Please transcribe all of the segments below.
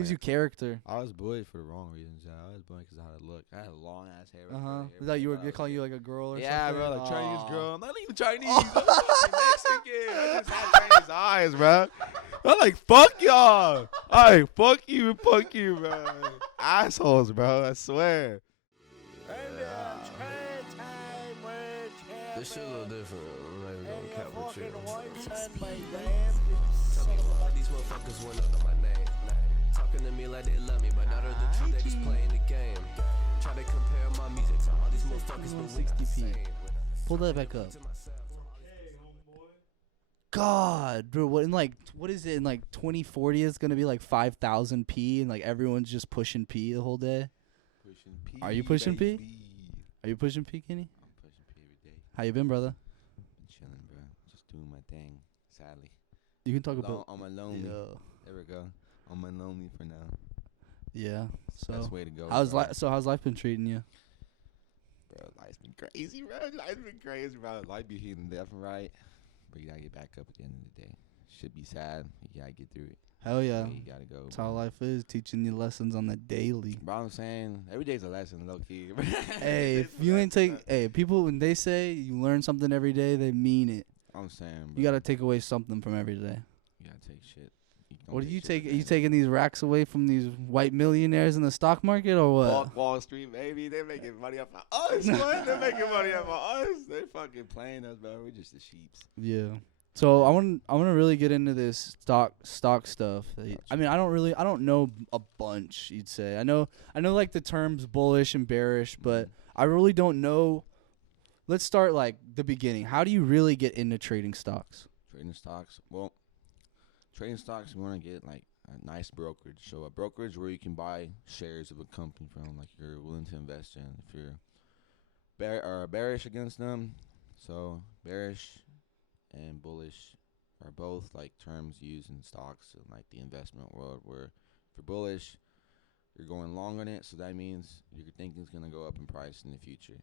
Gives you character. I was bullied for the wrong reasons. Yeah, I was bullied because of how I look. I had long ass hair. Is that they calling you like a girl or something? Yeah, bro, like Chinese girl. I'm not even Chinese. I'm fucking Mexican. I just have Chinese eyes, bro. I'm like, fuck y'all. Alright, fuck you, bro. Assholes, bro. I swear. This shit a little different. I'm not even gonna cap with you. These motherfuckers went under my name. Talking to me like they love me, but not of the truth, they just playing the game. Try to compare my music to all these motherfuckers, but we not the 60p. same. Pull that back up. God, bro, what is it in like 2040? It's gonna be like 5,000p, and like everyone's just pushing P the whole day. Pushing P. Are you pushing P? baby. Are you pushing P, Kenny? I'm pushing P every day. How you been, brother? Been chilling, bro. Just doing my thing. Sadly. You can talk about. On my lonely. Yeah. There we go. On my lonely for now. Yeah. So Best way to go. how's bro. how's life been treating you? Bro, life's been crazy, bro. Life's been crazy, bro. Life be hitting left and right. But you gotta get back up at the end of the day. Should be sad. You gotta get through it. Hell yeah. You gotta go. That's how life is, teaching you lessons on the daily. Bro, I'm saying every day's a lesson, low key. Hey, if you ain't people when they say you learn something every day, they mean it. I'm saying, bro. You gotta take away something from every day. You gotta take shit. What do you take? Shit Are you taking these racks away from these white millionaires in the stock market or what? Wall Street, baby. They're making money off of us, man. They're making money off of us. They fucking playing us, bro. We're just the sheeps. Yeah. So I want to really get into this stock stuff. I mean, I don't know a bunch. You'd say I know like the terms bullish and bearish, but I really don't know. Let's start like the beginning. How do you really get into trading stocks? Trading stocks. Well, trading stocks, you want to get like a nice brokerage. So a brokerage where you can buy shares of a company from, like you're willing to invest in. If you're bearish against them, so bearish and bullish are both like terms used in stocks in like the investment world, where if you're bullish, you're going long on it, so that means you're thinking it's going to go up in price in the future.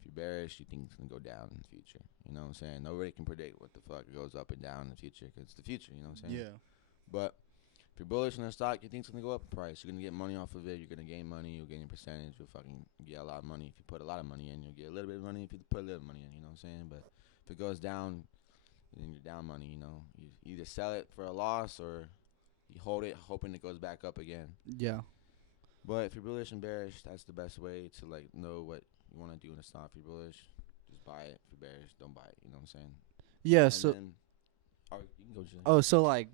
If you're bearish, you think it's going to go down in the future. You know what I'm saying? Nobody can predict what the fuck goes up and down in the future, because it's the future, you know what I'm saying? Yeah. But if you're bullish on a stock, you think it's going to go up in price. You're going to get money off of it. You're going to gain money. You'll gain a percentage. You'll fucking get a lot of money. If you put a lot of money in, you'll get a little bit of money if you put a little money in, you know what I'm saying? But if it goes down, then you're down money, you know. You either sell it for a loss or you hold it hoping it goes back up again. Yeah. But if you're bullish and bearish, that's the best way to like know what you want to do in a stock. If you're bullish, just buy it. If you're bearish, don't buy it. You know what I'm saying? Yeah. And So. then, you can go to Oh, so like,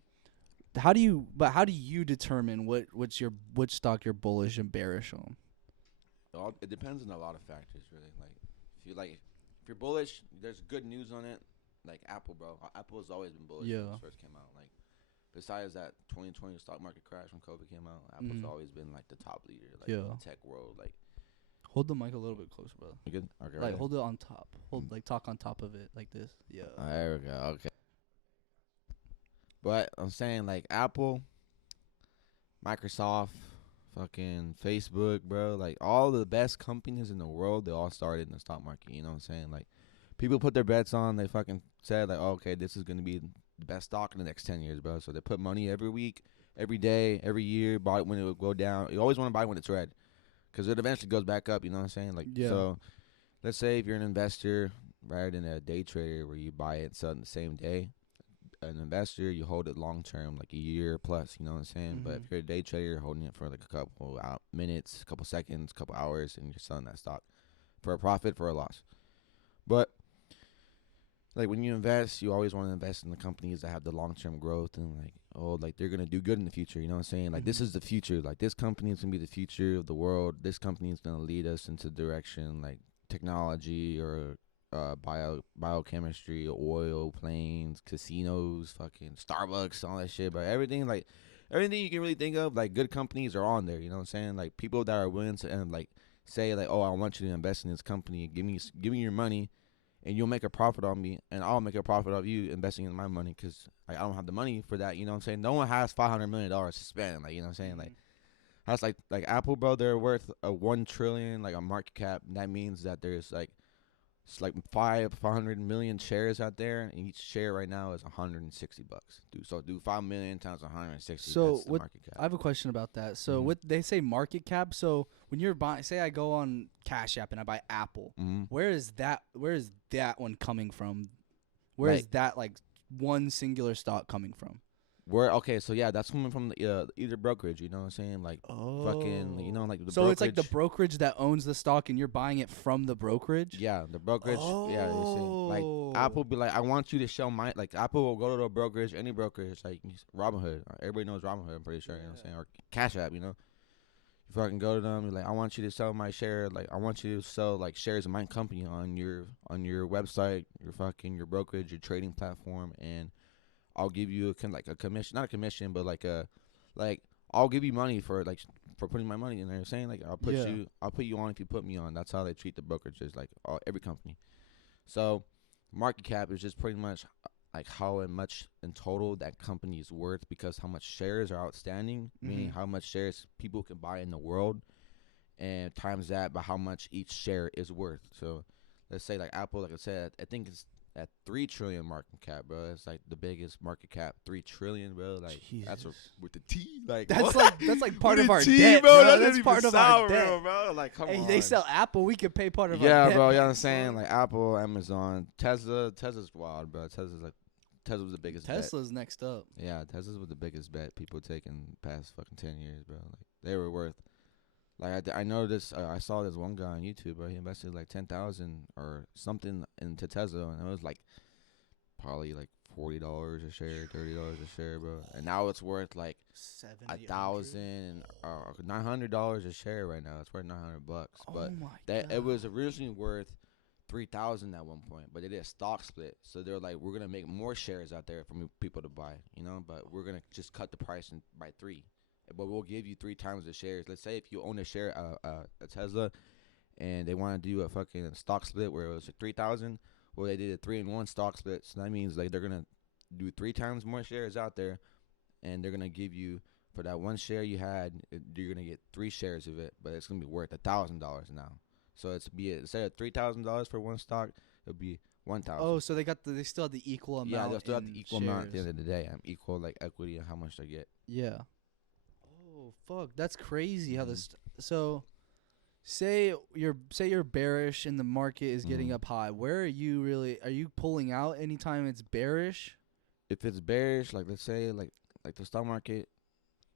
how do you determine which stock you're bullish and bearish on? it depends on a lot of factors, really. Like, if you're bullish, there's good news on it. Like Apple, bro. Apple has always been bullish when it first came out. Like, besides that 2020 stock market crash when COVID came out, Apple's always been like the top leader, like in the tech world. Like, hold the mic a little bit closer, brother. you good? Okay. Like, hold it on top. Like talk on top of it, like this. Yeah. There we go. Okay. But I'm saying like Apple, Microsoft, fucking Facebook, bro. Like all the best companies in the world, they all started in the stock market. You know what I'm saying? Like, people put their bets on. They fucking said like, oh, okay, this is gonna be the best stock in the next 10 years, bro. So they put money every week, every day, every year. Buy it when it would go down. You always want to buy when it's red, because it eventually goes back up. You know what I'm saying? Like, so let's say if you're an investor rather than a day trader where you buy it and sell it in the same day. An investor, you hold it long term, like a year plus. You know what I'm saying? But if you're a day trader, you're holding it for like a couple minutes, a couple seconds, a couple hours, and you're selling that stock for a profit, for a loss. But like when you invest, you always want to invest in the companies that have the long-term growth and like they're going to do good in the future. You know what I'm saying? Like this is the future. Like this company is going to be the future of the world. This company is going to lead us into direction like technology or biochemistry, oil, planes, casinos, fucking Starbucks, all that shit. But everything you can really think of, like good companies are on there. You know what I'm saying? Like people that are willing to like say like, oh, I want you to invest in this company. Give me your money. And you'll make a profit on me, and I'll make a profit of you investing in my money, because like, I don't have the money for that. You know what I'm saying? No one has $500 million to spend. Like, you know what I'm saying? Like, that's like Apple, bro. They're worth $1 trillion, like a market cap. That means that there's like It's like 500 million shares out there, and each share right now is $160. Do 5 million times 160. So that's the market cap. I have a question about that. So Mhm. what they say market cap. So when you're buying, say I go on Cash App and I buy Apple, where is that one coming from? Where is that like one singular stock coming from? So yeah, that's coming from the, either brokerage. You know what I'm saying? Like fucking, you know, like the so brokerage. it's like the brokerage that owns the stock, and you're buying it from the brokerage. Yeah, the brokerage. Yeah, you see, like Apple be like, I want you to show my, like Apple will go to a brokerage, any brokerage, like Robinhood. Everybody knows Robinhood. I'm pretty sure. You know what I'm saying? Or Cash App. You know, you fucking go to them. You're like, I want you to sell my share. Like, I want you to sell like shares of my company on your website, your brokerage, your trading platform, and I'll give you a commission, not a commission, but I'll give you money for putting my money in there. Saying like I'll put you on if you put me on. That's how they treat the brokerages, like every company. So market cap is just pretty much like how much in total that company is worth, because how much shares are outstanding, meaning how much shares people can buy in the world, and times that by how much each share is worth. So let's say like Apple, like I said, I think it's at 3 trillion market cap, bro. It's like the biggest market cap, 3 trillion, bro. Like that's with the T, like that's like part of our T, debt, bro. That's even part of our debt, bro. Like come on. They sell Apple, we could pay part of our yeah, debt. bro. You know what I'm saying? Like Apple, Amazon, Tesla's wild, bro. Tesla's the biggest. Tesla's next up. Yeah, Tesla's was the biggest bet people taking past fucking 10 years, bro. Like they were worth. Like I know this. I saw this one guy on YouTube, bro. He invested like 10,000 or something into Tesla, and it was like probably like $40 a share, $30 a share, bro. And now it's worth like $1,000 or $900 a share right now. It's worth $900. But it was originally worth 3,000 at one point, but they did a stock split, so they're like, we're gonna make more shares out there for people to buy, you know. But we're gonna just cut the price by 3. But we'll give you 3 times the shares. Let's say if you own a share a Tesla, and they want to do a fucking stock split where it was 3,000. Well, they did a 3-in-1 stock split, so that means like they're gonna do 3 times more shares out there, and they're gonna give you, for that one share you had, you're gonna get 3 shares of it, but it's gonna be worth $1,000 now. So instead of $3,000 for one stock, it'll be 1,000. Oh, so they still have the equal amount. Yeah, they'll still have the equal amount at the shares. end of the day. Equal like equity and how much they get. Yeah. Oh fuck, that's crazy how this. So, say you're bearish and the market is getting up high. Where are you pulling out anytime it's bearish? If it's bearish, like let's say like the stock market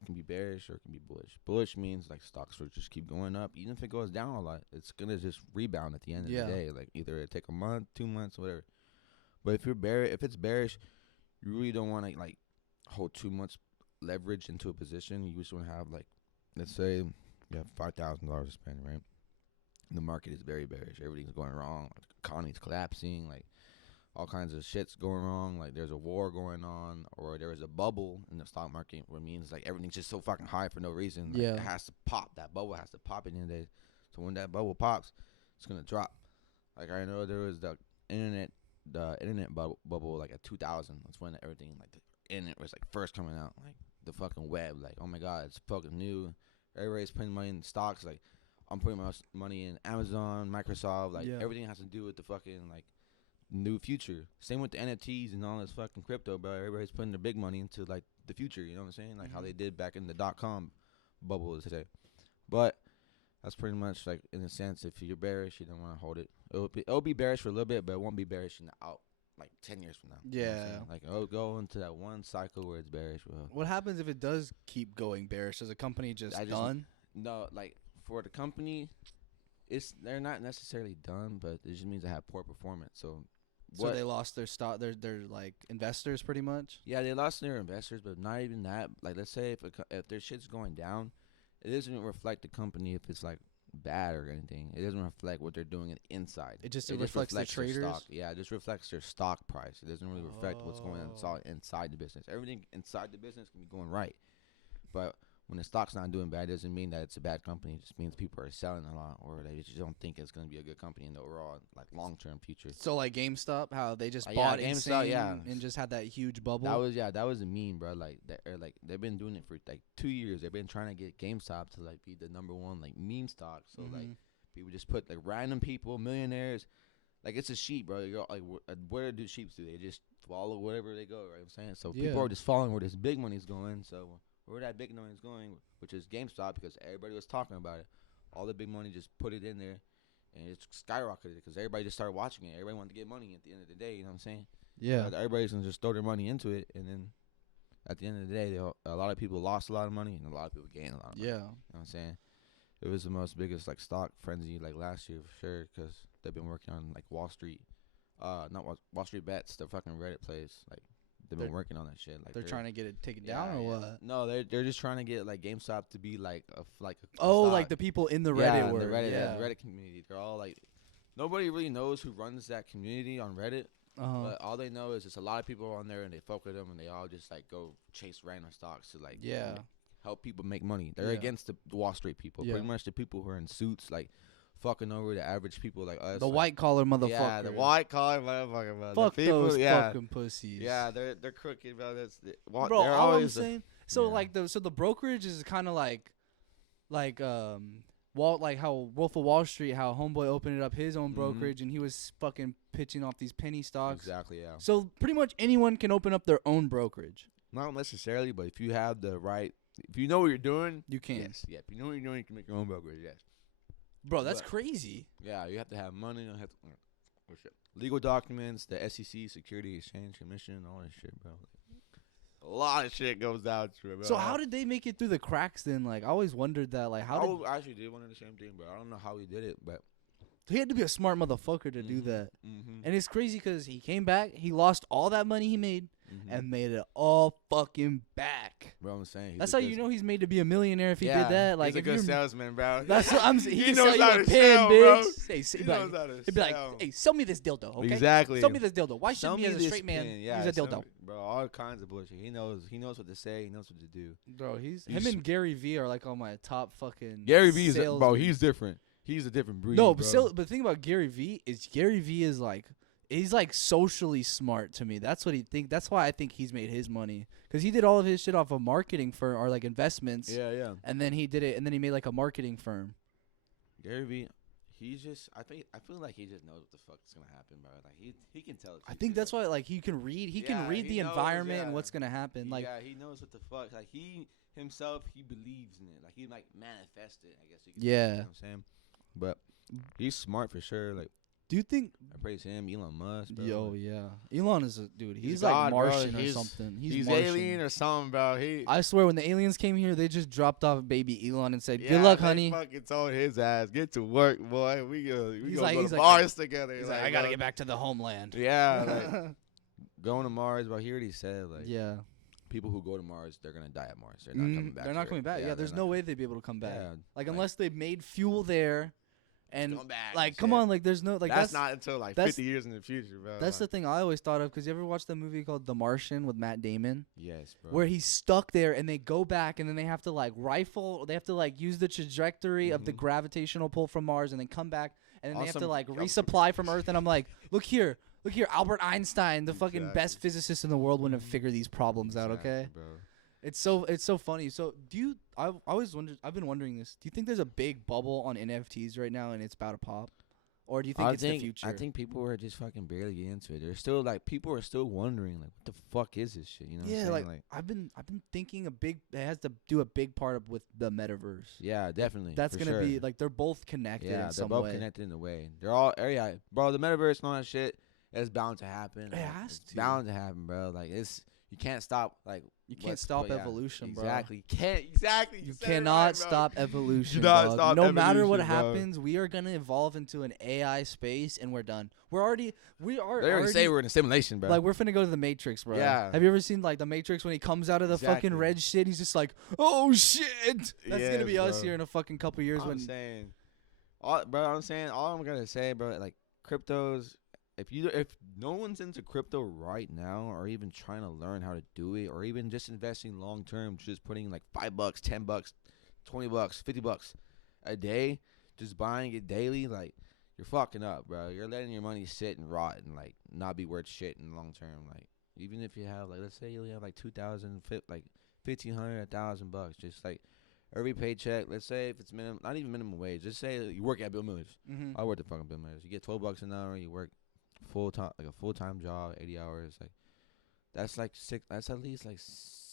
can be bearish or it can be bullish. Bullish means like stocks will just keep going up, even if it goes down a lot. It's gonna just rebound at the end of the day. Like either it take a month, 2 months, whatever. But if it's bearish, you really don't want to like hold too much leverage into a position. You just want to have like, let's say you have $5,000 to spend, right? And the market is very bearish. Everything's going wrong. Like, the economy's collapsing. Like all kinds of shit's going wrong. Like there's a war going on, or there is a bubble in the stock market, where it means like everything's just so fucking high for no reason. Like, it has to pop. That bubble has to pop in the end of the day. So when that bubble pops, it's gonna drop. Like I know there was the internet bubble like at 2000. That's when everything like the internet was like first coming out. Like the fucking web. Like oh my god, it's fucking new. Everybody's putting money in stocks. Like I'm putting my money in Amazon, Microsoft. Like everything has to do with the fucking like new future. Same with the NFTs and all this fucking crypto, bro. Everybody's putting their big money into like the future. You know what I'm saying? Like how they did back in the .com bubble today. But that's pretty much like in a sense, if you're bearish, you don't want to hold it. It'll be bearish for a little bit, but it won't be bearish in the out like 10 years from now. Yeah. You know what I'm saying? Like it'll go into that one cycle where it's bearish. Bro. What happens if it does keep going bearish? Is a company just done? No, like for the company, they're not necessarily done, but it just means they have poor performance. So they lost their stock, their like investors pretty much. Yeah, they lost their investors, but not even that. Like let's say if their shit's going down, it doesn't reflect the company if it's like bad or anything. It doesn't reflect what they're doing inside. It just reflects the traders. Their stock. Yeah, it just reflects their stock price. It doesn't really reflect what's going on inside the business. Everything inside the business can be going right, but when the stock's not doing bad, it doesn't mean that it's a bad company. It just means people are selling a lot, or they just don't think it's going to be a good company in the overall like long-term future. So like GameStop, how they just bought GameStop, and just had that huge bubble. That was a meme, bro. They've been doing it for like 2 years. They've been trying to get GameStop to like be the #1 like meme stock. So like people just put like random people, millionaires, like it's a sheep, bro. You're like, where do sheep do? They just follow wherever they go, right? I'm saying, so Yeah. people are just following where this big money's going. So where that big money's going, which is GameStop, because everybody was talking about it. All the big money just put it in there, and it skyrocketed because everybody just started watching it. Everybody wanted to get money at the end of the day. You know what I'm saying? Yeah. Everybody's gonna just throw their money into it, and then at the end of the day, a lot of people lost a lot of money, and a lot of people gained a lot of money. Yeah. You know what I'm saying? It was the most biggest like stock frenzy like last year for sure, because they've been working on like Wall Street, not Wall Street Bets, the fucking Reddit place. Like they've been working on that shit. Like They're trying to get it taken down or what? No, they're just trying to get like GameStop to be like a Oh, stock. like the people in the Reddit word. The Reddit, yeah. the Reddit community. They're all like, nobody really knows who runs that community on Reddit. But all they know is it's a lot of people on there, and they fuck with them, and they all just like go chase random stocks to like help people make money. They're against the Wall Street people, pretty much the people who are in suits, like fucking over the average people like us. The like, white collar motherfuckers. Yeah, the white collar motherfucker. Bro. Fuck the people, those fucking pussies. Yeah, they're crooked, bro. Bro, they're all I'm always saying. So like the brokerage is kind of like like how Wolf of Wall Street, how Homeboy opened up his own brokerage and he was fucking pitching off these penny stocks. Exactly, yeah. So pretty much anyone can open up their own brokerage. Not necessarily, but if you have the right, if you know what you're doing, you can. Yes, yeah. If you know what you're doing, you can make your own brokerage. Yes. Bro, that's crazy. Yeah, you have to have money. You have to, oh shit. Legal documents, the SEC, Security Exchange Commission, all that shit, bro. A lot of shit goes down to it, bro. So how did they make it through the cracks then? Like I always wondered that. Like I actually did one of the same thing, bro. I don't know how he did it, but he had to be a smart motherfucker to do that. And it's crazy because he came back, he lost all that money he made, and made it all fucking back. Bro, I'm saying that's how you know he's made to be a millionaire if he did that. Like he's a good salesman, bro. That's what I'm saying. He knows how to sell, bro. He knows how to he'd be like, "Hey, sell me this dildo, okay? Exactly. Sell me this dildo. Why should me as a straight man use a dildo?" Bro, all kinds of bullshit. He knows what to say. He knows what to do. Bro, him and Gary V are like on my top fucking. Gary V is bro. He's different. He's a different breed. No, but the thing about Gary V is like he's like socially smart to me. That's what he think. That's why I think he's made his money because he did all of his shit off of marketing for or like investments. Yeah. And then he did it, and then he made like a marketing firm. Gary V, he's just. I feel like he just knows what the fuck's gonna happen, bro. Like he can tell. I think that's why like he can read. He can read the environment and what's gonna happen. Like he knows what the fuck. Like he himself, he believes in it. Like he like manifest it. I guess you could say, you know what I'm saying. But he's smart for sure. Like, do you think I praise him, Elon Musk? Bro. Yo, yeah, Elon is a dude. He's like God, Martian or something. He's Martian. alien or something, bro. I swear, when the aliens came here, they just dropped off baby Elon and said, "Good luck, honey." Fucking told his ass, "Get to work, boy. We go to like, Mars together." He's like, "I gotta get back to the homeland." Yeah, like, going to Mars. But he already said, like, yeah. People who go to Mars, they're gonna die at Mars. They're not coming back. They're not coming back. Yeah, there's no way they'd be able to come back. Yeah, like unless they made fuel there. And like, come shit. on, like, there's no like that's not until like 50 years in the future, bro. That's the thing I always thought of because you ever watched the movie called The Martian with Matt Damon? Yes, bro. Where he's stuck there and they go back and then they have to like they have to like use the trajectory of the gravitational pull from Mars and then come back and then they have to like resupply from Earth. And I'm like, look here, Albert Einstein, the fucking best physicist in the world, wouldn't have figured these problems out. Okay, bro. It's so funny. So I've been wondering this. Do you think there's a big bubble on NFTs right now and it's about to pop? Or do you think it's the future? I think people are just fucking barely getting into it. They're still like people are still wondering like what the fuck is this shit? You know what I'm saying? Like I've been thinking it has to do a big part with the metaverse. Yeah, definitely. That's gonna be like they're both connected in some way. Yeah, they're both connected in a way. They're all bro, the metaverse and all that shit is bound to happen. It has to. It's bound to happen, bro. Like you can't stop you can't stop evolution, bro. Exactly. You cannot stop evolution. No matter what happens, we are gonna evolve into an AI space, and we're done. We already They already say we're in a simulation, bro. Like we're finna go to the Matrix, bro. Yeah. Have you ever seen like the Matrix when he comes out of the fucking red shit? He's just like, oh shit. That's gonna be us here in a fucking couple years. I'm saying, all I'm gonna say, bro. Like cryptos. If no one's into crypto right now, or even trying to learn how to do it, or even just investing long term, just putting like $5, $10, $20, $50 a day, just buying it daily, like you're fucking up, bro. You're letting your money sit and rot and like not be worth shit in the long term. Like even if you have like, let's say you only have like 2,000, like $1,500, $1,000, just like every paycheck, let's say if it's not even minimum wage, just say you work at Bill Miller's. Mm-hmm. I work at fucking Bill Miller's. You get $12 an hour. You work a full time job, 80 hours. Like that's like six. That's at least like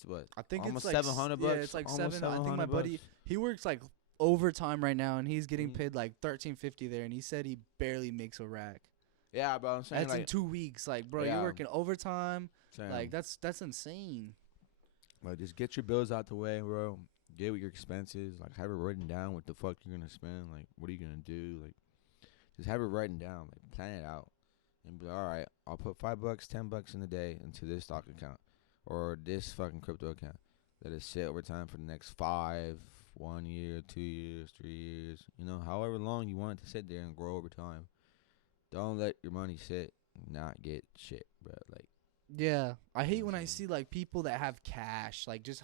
what? I think almost it's like $700. Yeah, it's like almost 7. I think my $700 buddy, he works like overtime right now, and he's getting Mhm. paid like $13.50 there, and he said he barely makes a rack. Yeah, bro. I'm saying That's like in 2 weeks. Like, bro, Yeah. you're working overtime. saying, Like that's insane. like just get your bills out the way, bro. Get with your expenses. Like have it written down. What the fuck you're gonna spend? Like what are you gonna do? Like just have it written down. Like plan it out. And be like, all right, I'll put $5, $10 in a day into this stock account or this fucking crypto account. Let it sit over time for the next 1 year, 2 years, 3 years. You know, however long you want it to sit there and grow over time. Don't let your money sit and not get shit, bro. Like, Yeah, I hate when I Mhm. see like people that have cash, like just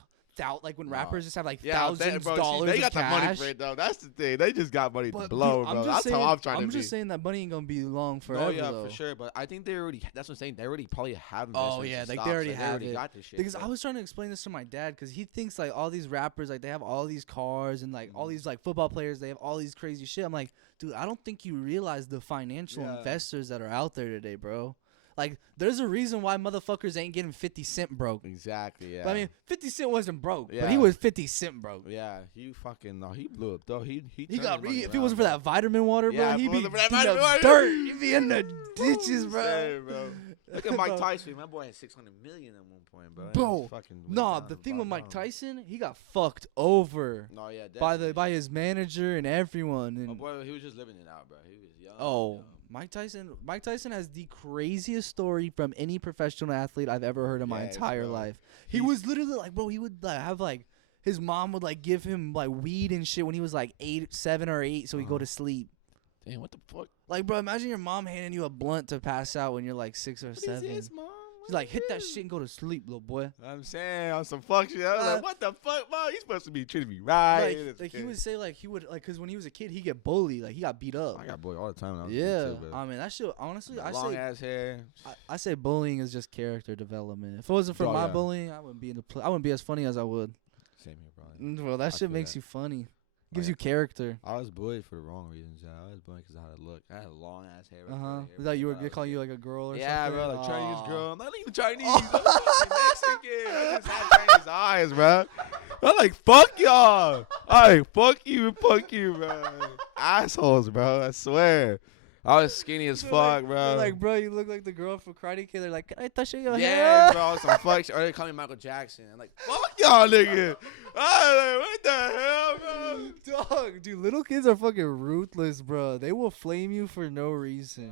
like when Nah. rappers just have like yeah, thousands of dollars they of got cash. the money for it though. That's the thing. They just got money to But, blow, dude, bro. I'm just That's saying, how I'm trying to I'm be. just saying that money ain't gonna be long forever. Oh yeah, though. for sure. But I think they already. That's what I'm saying. They already probably have. Oh, investments yeah, in like, they stocks. already have it. got this shit. Because bro. I was trying to explain this to my dad, because he thinks like all these rappers, like they have all these cars and like all these like football players, they have all these crazy shit. I'm like, dude, I don't think you realize the financial Yeah. investors that are out there today, bro. Like, there's a reason why motherfuckers ain't getting 50 Cent broke. Exactly. Yeah. But I mean, 50 Cent wasn't broke, but Yeah. he was 50 Cent broke. Yeah, he fucking no, he blew up though. He He turned got his money if it around, wasn't for bro. that vitamin water, bro, Yeah, he'd if it be in wasn't for that vitamin the water. dirt. He'd be in the ditches, bro. Same, bro. Look at Mike Tyson. My boy had 600 million at one point, bro. Bro, He fucking went Nah, down the and thing with bought Mike down. Tyson, he got fucked over No, yeah, by definitely. his manager and everyone. My And boy, he was just living it out, bro. He was young. oh, Mike Tyson has the craziest story from any professional athlete I've ever heard in my Yes, entire bro. life. He was literally like, bro, he would like, have like his mom would like give him like weed and shit when he was like 7 or 8, so he'd go to sleep. Damn, what the fuck? Like, bro, imagine your mom handing you a blunt to pass out when you're like 6 or 7. Mom? She's like, hit that shit and go to sleep, little boy. I'm saying on some fuck shit. I was Uh, like, what the fuck, mom? You supposed to be treating me right. Like he would say like he would like because when he was a kid he get bullied, like he got beat up. I got bullied all the time. When I was a Yeah, kid too, bro. I mean that shit. Honestly, I long say ass hair. I say bullying is just character development. If it wasn't for Oh, my yeah. bullying, I wouldn't be in the I wouldn't be as funny as I would. Same here, probably. Well, that I shit feel makes that. you funny. Oh, Gives yeah. you character. I was bullied for the wrong reasons. Yeah, I was bullied because of how I look. I had long ass hair. Uh huh. Is that you were calling you like a girl or yeah, something? bro, like Chinese Aw. girl. I'm not even Chinese. I'm fucking Mexican. I just have Chinese eyes, bro. I'm like, fuck y'all. Alright, fuck you, bro. Assholes, bro. I swear. I was skinny as They're fuck, bro. They're like, bro, you look like the girl from Karate Kid. They're like, can I touch your yeah, hair? bro. Some fuck shit. Or they call me Michael Jackson. I'm like, fuck y'all, nigga. I'm like, what the hell, bro? Dog, dude, little kids are fucking ruthless, bro. They will flame you for no reason.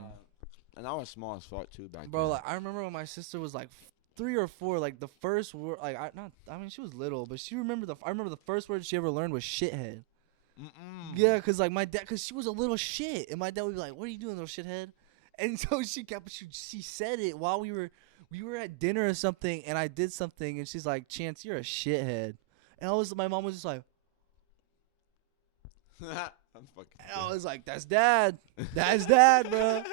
And I was small as fuck too back Bro, then. like I remember when my sister was like 3 or 4, like the first word, like I mean she was little, but I remember the first word she ever learned was shithead. Yeah, cause like my dad, cause she was a little shit, and my dad would be like, "What are you doing, little shithead?" And so she said it while we were at dinner or something, and I did something, and she's like, "Chance, you're a shithead," and my mom was just like, I'm fucking. and I was like, "That's dad, that's dad, bro."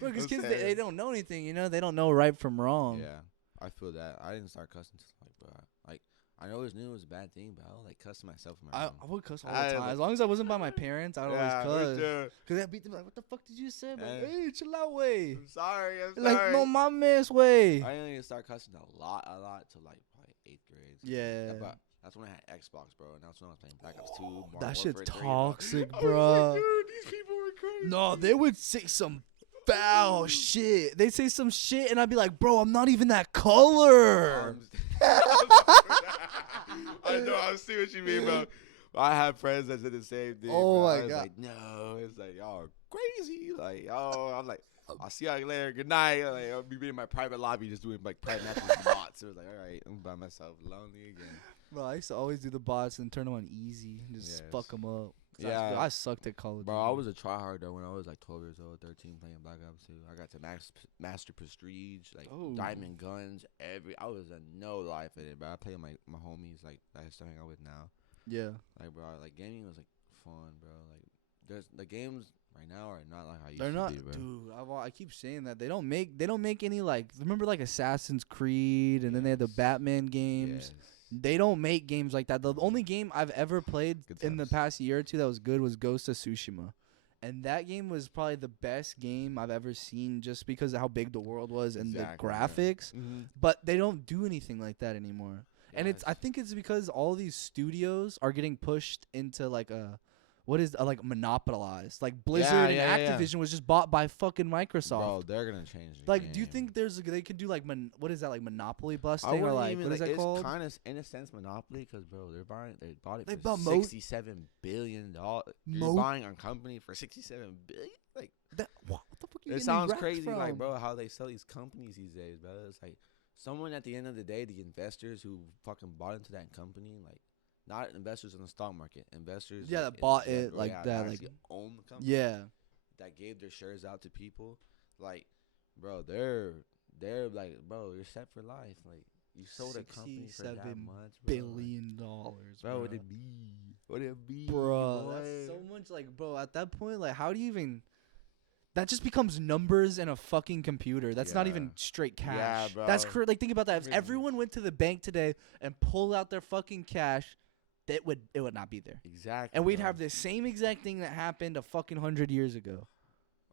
Bro, because I'm kids saying. they don't know anything, you know, they don't know right from wrong. Yeah, I feel that. I didn't start cussing till like, bro. Like, I always knew it was a bad thing, but I would like cuss myself in my I room. would cuss all I- the time. As long as I wasn't by my parents, I'd always cuss. sure. Cause I beat them like, what the fuck did you say? I'm like, Yeah. hey, chill out, way. I'm sorry. I'm Like, sorry. no mames, way. I didn't even start cussing a lot till like probably 8th grade. Yeah. But that's when I had Xbox, bro, and that's when I was playing Black Ops 2. Modern That shit's Warfare 3, bro. toxic, I was bro. like, dude, these people were crazy. No, they would say some foul shit. They'd say some shit, and I'd be like, bro, I'm not even that color. I know. I see what you mean, bro. I have friends that did the same thing. Oh, bro. my I was God. like, no, it's like y'all are crazy. Like, oh, I'm like, I'll see y'all later. Good night. Like, I'll be in my private lobby just doing like private matches with bots. It was like, all right, I'm by myself, lonely again. Bro, I used to always do the bots and turn them on easy and just Yes. fuck them up. 'Cause Yeah. I sucked at Call of Duty. Bro, I was a tryhard though when I was like 12 years old, 13, playing Black Ops 2. I got to master prestige, like Oh. diamond guns. I was a no life in it, bro. I play with my homies like that I still hang out with now. Yeah. Like, bro, like gaming was like fun, bro. Like, there's the games right now are not like how you They're used not, to be, bro. dude. I keep saying that they don't make any like. Remember like Assassin's Creed, and then they had the Yes. Batman games. Yes. They don't make games like that. The only game I've ever played Good in the times. past year or two that was good was Ghost of Tsushima. And that game was probably the best game I've ever seen just because of how big the world was and Exactly, the yeah. graphics. But they don't do anything like that anymore. And Yes. I think it's because all these studios are getting pushed into like like monopolized. Like Blizzard and Activision was just bought by fucking Microsoft. Bro, they're gonna change the Like, game. do you think they could do like what is that, like monopoly I busting or wouldn't like even, what is that it's called? kind of in a sense monopoly because bro, they bought it They for bought $67 billion. You're buying a company for $67 billion. Like What the fuck? Are you it getting sounds wrecked crazy, from? like bro, how they sell these companies these days, bro. It's like someone at the end of the day, the investors who fucking bought into that company, like. Not investors in the stock market, investors. Yeah, like, that bought in it general, like yeah, that, like actually own the company. yeah. That gave their shares out to people, like, bro, they're like, bro, you're set for life. Like, you sold a company for that $67 much, bro. billion, Bro, what it be? What it be, bro? boy? That's so much. Like, bro, at that point, like, how do you even? That just becomes numbers in a fucking computer. That's not Yeah. even straight cash. Yeah, bro. That's like, think about that. If Really. everyone went to the bank today and pulled out their fucking cash, it would not be there. Exactly. And we'd bro. have the same exact thing that happened a fucking 100 years ago.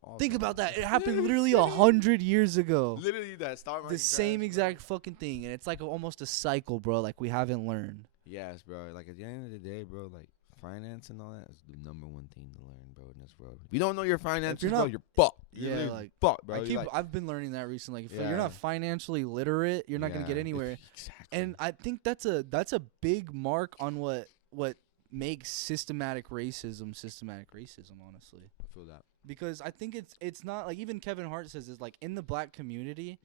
All Think time. about that. It happened literally 100 years ago. Literally that stock market The same crash, exact bro. fucking thing, and it's like almost a cycle, bro. Like we haven't learned. Yes, bro. Like at the end of the day, bro, like finance and all that is the number one thing to learn, bro, in this world. If you don't know your finances, you're bro, not- you're fucked. Yeah, You're like, fucked, bro. You're like, I've been learning that recently. Like, if Yeah. you're not financially literate, you're not gonna get yeah, anywhere. Exactly. And I think that's a big mark on what makes systematic racism, honestly. I feel that. Because I think it's not like, even Kevin Hart says it's like in the black community,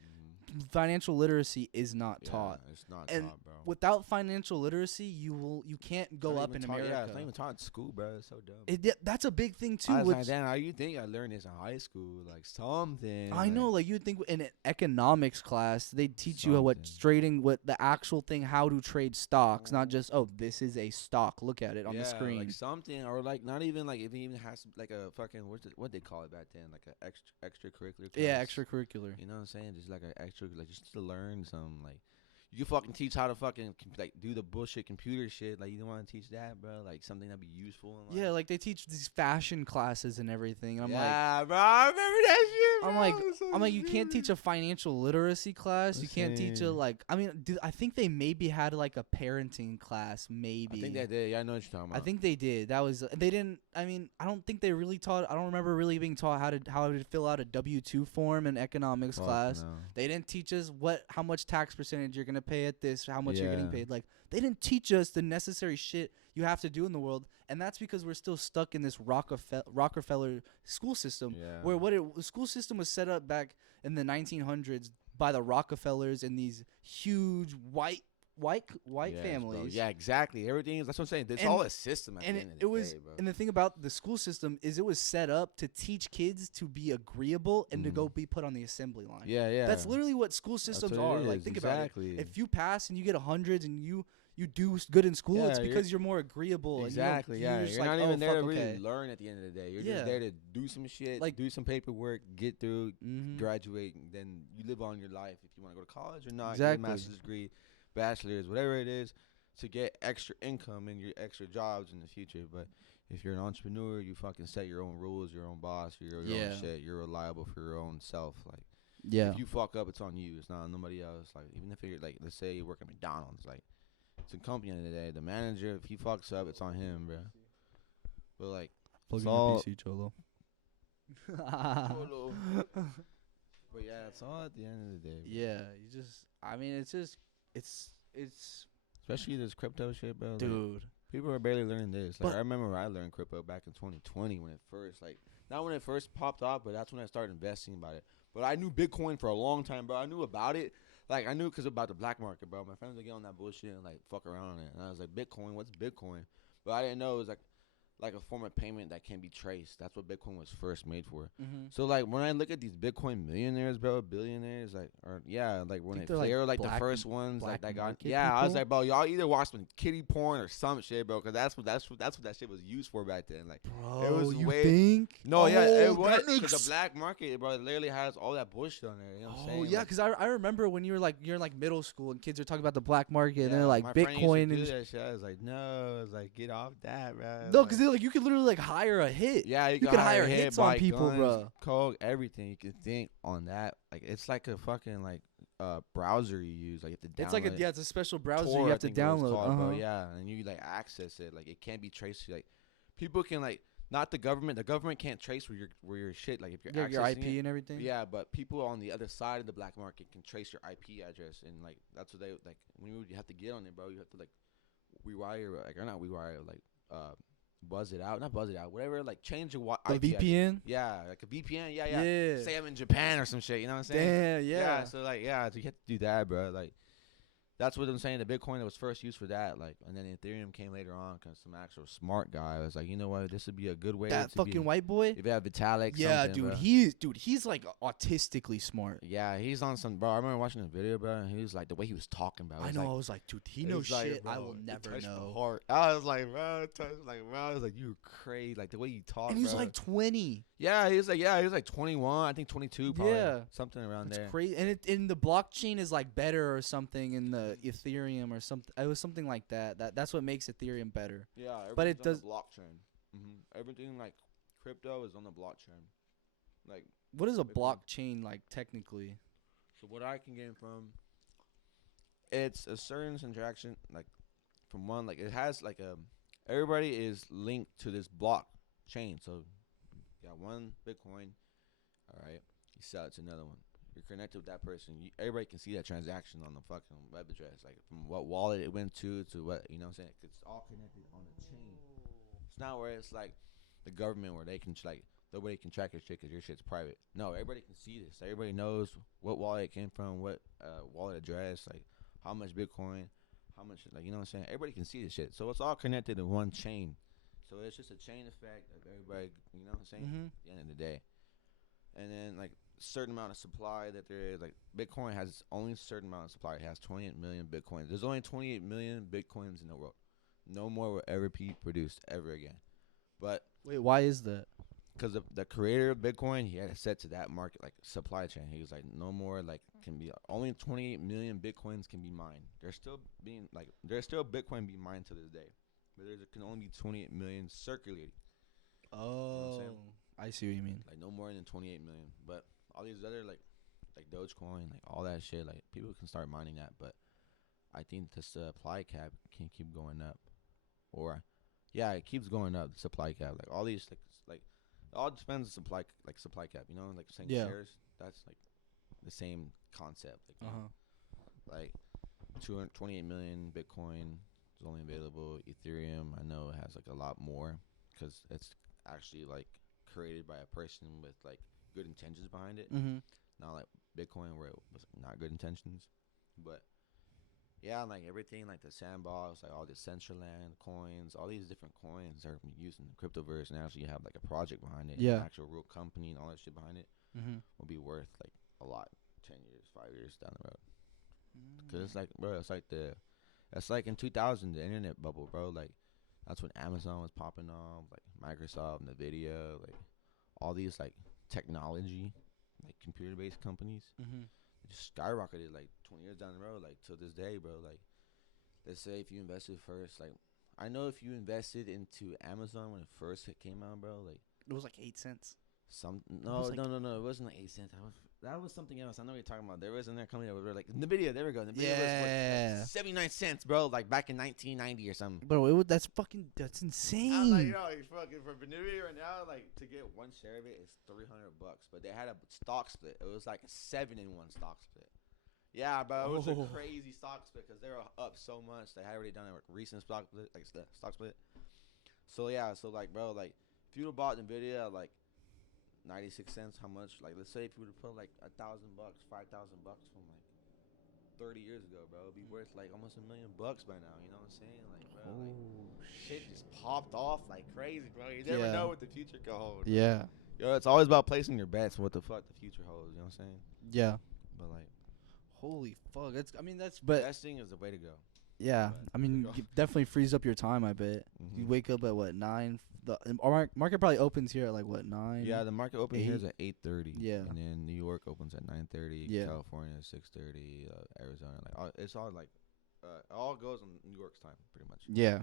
Mm-hmm. financial literacy is not taught. It's not And taught, bro. Without financial literacy, you can't go Not up even in taught- America. Yeah, it's not even taught in school, bro. It's so dumb. That's a big thing too. I was like, which- damn, how you think I learned this in high school? Like something. I know, like you'd think in an economics class they'd teach you Something. what the actual thing, how to trade stocks, not just this is a stock. Look at it on the screen. Like something, or like not even like if it even has like a fucking what they call it back then, like a extracurricular. Yeah, class. extracurricular. You know what I'm saying? Just like an extra, like just to learn some, like you can fucking teach how to fucking like do the bullshit computer shit. Like you don't want to teach that, bro. Like something that'd be useful. And, Yeah, like they teach these fashion classes and everything. And I'm like, yeah, bro, I remember that shit. Bro. I'm like, you can't teach a financial literacy class. You can't teach a I think they maybe had like a parenting class, maybe. I think they did. Yeah, I know what you're talking about. I think they did. They didn't. I mean, I don't think they really taught. I don't remember really being taught how to fill out a W-2 form in economics class. No. They didn't teach us how much tax percentage you're gonna pay at this, how much you're getting Yeah. paid. Like they didn't teach us the necessary shit you have to do in the world, and that's because we're still stuck in this Rockefeller school system, Yeah. where the school system was set up back in the 1900s by the Rockefellers and these huge white Yes, families. bro. Yeah, exactly. Everything is. That's what I'm saying. It's And- all a system at And the end of it the was, day, bro. and the thing about the school system is it was set up to teach kids to be agreeable and to go be put on the assembly line. Yeah, yeah. That's literally what school systems are. Like, think exactly. about it. If you pass and you get hundreds and you do good in school, Yeah, it's because you're more agreeable. Exactly. And Yeah, just you're like, not even there to fuck, really okay. learn at the end of the day. You're Yeah. just there to do some shit, Like- do some paperwork, get through, Mhm. graduate, and then you live on your life if you want to go to college or not. Exactly. Get a master's degree, bachelor's, whatever it is, to get extra income and your extra jobs in the future. But if you're an entrepreneur, you fucking set your own rules, your own boss, your Yeah. own shit. You're reliable for your own self. Like Yeah. if you fuck up, it's on you. It's not on nobody else. Like even if you're like, let's say you work at McDonald's, like it's a company at the end of the day. The manager, if he fucks up, it's on him, bro. But like, Plug it's in your all- PC, Cholo. But yeah, it's all at the end of the day. Bro. Yeah, I mean, it's Especially this crypto shit, bro. Like, dude. people are barely learning this. Like But- I remember when I learned crypto back in 2020 when it first, like, not when it first popped off, but that's when I started investing about it. But I knew Bitcoin for a long time, bro. I knew about it. Like I knew because about the black market, bro. My friends would get on that bullshit and like fuck around on it. And I was like, Bitcoin, what's Bitcoin? But I didn't know it was like like a form of payment that can be traced. That's what Bitcoin was first made for. Mm-hmm. So like when I look at these Bitcoin millionaires, bro, billionaires, like like when Think they they're, were like, like the black- first ones like black that got market I was people? like, bro, y'all either watch some kiddie porn or some shit, bro, because that's what that shit was used for back then. Like Bro, was you way- think? no, yeah, it Oh, was that because makes- the black market, bro, it literally has all that bullshit on there. You know what I'm saying? Oh yeah, Like, because I remember when you're in like middle school and kids are talking about the black market and yeah, they're like my friend used to Bitcoin do and that shit. I was like, no, I was like, get off that, bro. no, Like, because like you could literally like hire a hit. yeah, you could hire hit, hits on buy people, guns, bro. coke, everything you can think on that. Like it's like a fucking like browser you use. Like you have to download. It's like it. it's a special browser Tor, you I have to think it was download. called, bro. Uh-huh. Yeah, and you like access it. Like it can't be traced. Like people can like not the government. The government can't trace where your shit. Like if you're Yeah, your accessing IP it. and everything. Yeah, but people on the other side of the black market can trace your IP address, and like that's what they like. When you have to get on it, bro, you have to like rewire, like or not rewire, like buzz it out, not buzz it out, whatever. Like change your The IP address. VPN. Yeah, like a VPN. Yeah, Yeah. Say I'm in Japan or some shit. You know what I'm saying? Damn. Yeah. So like, so you have to do that, bro. Like, that's what I'm saying. The Bitcoin that was first used for that, like, and then Ethereum came later on because some actual smart guy was like, you know what, this would be a good way. That to fucking be, white boy. if you have Vitalik. Yeah, something, dude. bro. He's like autistically smart. Yeah, he's on some, bro. I remember watching a video, bro. And he was like, the way he was talking about. I know. I was like, dude, he knows like, shit bro, I will it never touched my know. heart. I was like, bro, I was like, you crazy, like the way you talk. And he was bro. like 20. yeah, he was like 21, I think 22, probably. Yeah. Something around It's there. crazy, and the blockchain is like better or something in the Ethereum or something. It was something like that. That's what makes Ethereum better. Yeah, But it everything's does- on the blockchain. Everything like crypto is on the blockchain. Like, What is a Bitcoin. blockchain like technically? so what I can get from, it's a certain interaction, like from one, like it has like everybody is linked to this blockchain. So you got one Bitcoin, all right, you sell it to another one. You're connected with that person. Everybody can see that transaction on the fucking web address, like from what wallet it went to what, you know what I'm saying? It's all connected on the chain. It's not where it's like the government where they can like nobody can track your shit because your shit's private. No, everybody can see this. Everybody knows what wallet it came from, what wallet address, like how much Bitcoin, how much, like, you know what I'm saying? Everybody can see this shit. So it's all connected in one chain. So it's just a chain effect of everybody, you know what I'm saying? Mm-hmm. At the end of the day. And then like certain amount of supply that there is, like Bitcoin has only a certain amount of supply. It has 28 million Bitcoins. There's only 28 million Bitcoins in the world. No more will ever be produced ever again. But Wait, why is that? because the creator of Bitcoin, he had it set to that market, like supply chain. He was like, no more, like, can be only 28 million Bitcoins can be mined. There's still Bitcoin being mined to this day, but there can only be 28 million circulating. Oh, saying? I see what you mean. Like no more than 28 million. But all these other like Dogecoin, like all that shit, like people can start mining that. But I think the supply cap can keep going up, or yeah, it keeps going up. The supply cap, like all these, like it all depends on supply cap. You know, like saying Yeah. shares. That's like the same concept. Like, like 228 million Bitcoin is only available. Ethereum, I know it has like a lot more because it's actually like created by a person with like good intentions behind it. Mm-hmm. Not like Bitcoin where it was not good intentions. But yeah, like everything, like the sandbox, like all the Decentraland coins, all these different coins are used in the cryptoverse, and actually you have like a project behind it, Yeah. an actual real company and all that shit behind it Mm-hmm. will be worth like a lot 10 years, 5 years down the road. Cause it's like, bro, it's like in 2000 the internet bubble, bro. Like that's when Amazon was popping off, like Microsoft, Nvidia, like all these like technology, like computer-based companies. Mm-hmm. It just skyrocketed like 20 years down the road, like to this day, bro. Like let's say if you invested first, like I know if you invested into Amazon when it first came out, bro, like It was like 8 cents. no, was like- it wasn't like 8 cents. That was something else. I know what you're talking about. There was another company that was like Nvidia. There we go. Nvidia was Yeah. like 79 cents, bro. Like back in 1990 or something. Bro, that's insane. I'm like, yo, you fucking for Nvidia right now, like to get one share of it is $300. But they had a stock split. It was like a 7-in-1 stock split. Yeah, bro, it was a crazy stock split because they were up so much. They had already done a recent stock split, like stock split. So yeah, so like, bro, like if you'd have bought Nvidia, like 96 cents, how much? Like, let's say if you would have put like $1,000, $5,000 from like 30 years ago, bro. It'd be worth like almost $1 million by now. You know what I'm saying? Like, bro, like shit just popped off like crazy, bro. You never know what the future could hold. Bro. Yeah. Yo, it's always about placing your bets. What the fuck the future holds. You know what I'm saying? Yeah. But like, holy fuck. But investing is the way to go. yeah, But I mean, it definitely frees up your time. I bet you Mhm. wake up at what 9. The market probably opens here at like what 9. Yeah, the market open here is 8? at 8:30. Yeah. And then New York opens at 9:30. Yeah. California 6:30. Arizona, like it's all like, it all goes on New York's time, pretty much. Yeah.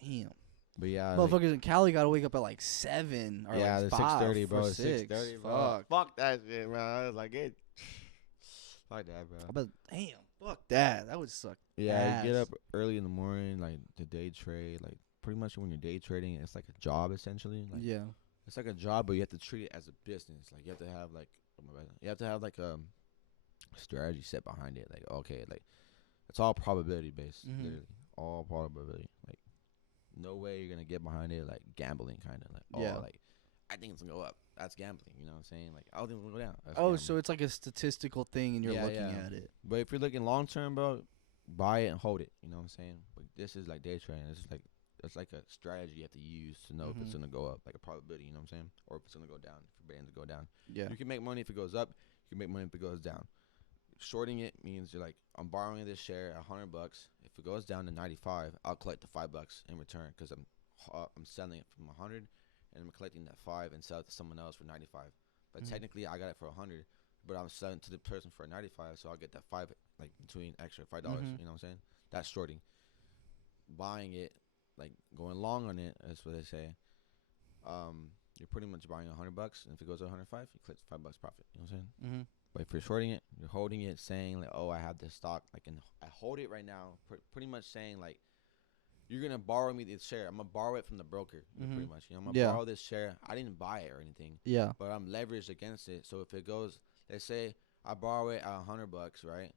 Damn. But yeah, motherfuckers in Cali gotta wake up at like 7 or yeah, like the 5 6:30, bro. for 6:30, bro. Fuck that shit, bro. I was like, fuck that, bro. But damn, fuck that. That would suck. Yeah, you get up early in the morning, like to day trade. Like pretty much when you're day trading, it's like a job essentially. Like, yeah. it's like a job, but you have to treat it as a business. Like you have to have like a strategy set behind it. Like okay, like it's all probability based, Mhm. literally all probability. Like no way you're gonna get behind it like gambling kind of like Yeah. like I think it's gonna go up. That's gambling, you know what I'm saying? Like I don't think it's gonna go down. That's Oh, gambling. so it's like a statistical thing, and you're Yeah, looking yeah. at it. But if you're looking long term, bro, buy it and hold it. You know what I'm saying? But this is like day trading. It's like a strategy you have to use to know if it's Mhm. gonna go up, like a probability. You know what I'm saying? Or if it's gonna go down. If you're betting to go down, Yeah. you can make money if it goes up. You can make money if it goes down. Shorting it means you're like, I'm borrowing this share at $100. If it goes down to 95, I'll collect the $5 in return because I'm selling it from 100 and I'm collecting that 5 and sell it to someone else for 95. But Mhm. technically, I got it for 100, but I'm selling to the person for 95, so I'll get that 5 like between extra $5. Mhm. You know what I'm saying? That's shorting. Buying it, like going long on it, that's what they say. You're pretty much buying $100, and if it goes to 105, you collect $5 profit. You know what I'm saying? Mm-hmm. But if you're shorting it, you're holding it, saying like, "Oh, I have this stock, like, and I hold it right now." Pretty much saying like, "You're gonna borrow me this share. I'm gonna borrow it from the broker, pretty much. You know, I'm gonna borrow this share. I didn't buy it or anything, Yeah. but I'm leveraged against it. So if it goes, let's say I borrow it at $100, right?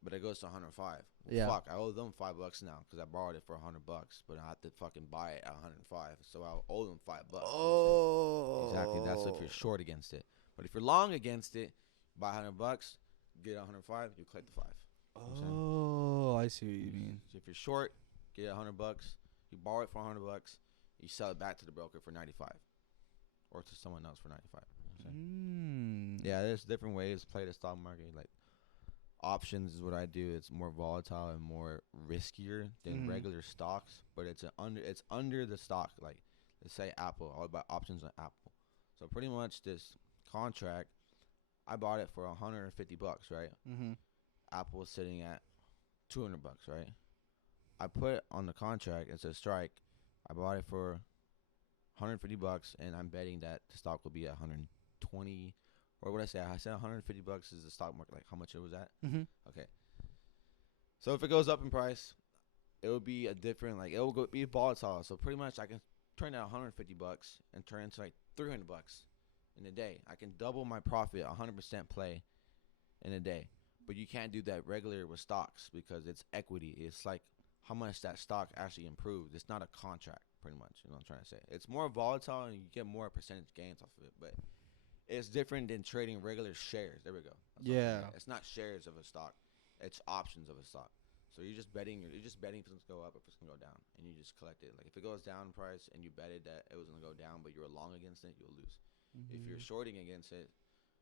But it goes to 105. Well, Yeah. fuck, I owe them $5 now because I borrowed it for $100, but I have to fucking buy it at 105. So I owe them $5. Oh. Exactly. That's if you're short against it. But if you're long against it, buy $100, get 105, you collect the 5. You know what I'm saying? Oh, I see what you mean. So if you're short, get $100, you borrow it for $100, you sell it back to the broker for 95, or to someone else for 95. You know what I'm saying? Yeah, there's different ways to play the stock market. Like options is what I do. It's more volatile and more riskier than regular stocks, but it's under the stock. Like let's say Apple, all about options on Apple. So pretty much this contract, I bought it for $150, right? Apple was sitting at $200, right? I put on the contract, it says strike. I bought it for $150, and I'm betting that the stock will be at 120. Or what I say? I said $150 is the stock market. Like how much it was at? Okay. So if it goes up in price, it will be a different. Like it will be volatile. So pretty much, I can turn that $150 and turn it into like $300 in a day. I can double my profit, 100% play in a day. But you can't do that regular with stocks because it's equity. It's like how much that stock actually improved. It's not a contract, pretty much. You know what I'm trying to say? It's more volatile and you get more percentage gains off of it. But it's different than trading regular shares. There we go. Yeah. It's not shares of a stock. It's options of a stock. So you're just betting if it's going to go up or if it's going to go down. And you just collect it. Like if it goes down in price and you betted that it was going to go down but you're long against it, you'll lose. If you're shorting against it,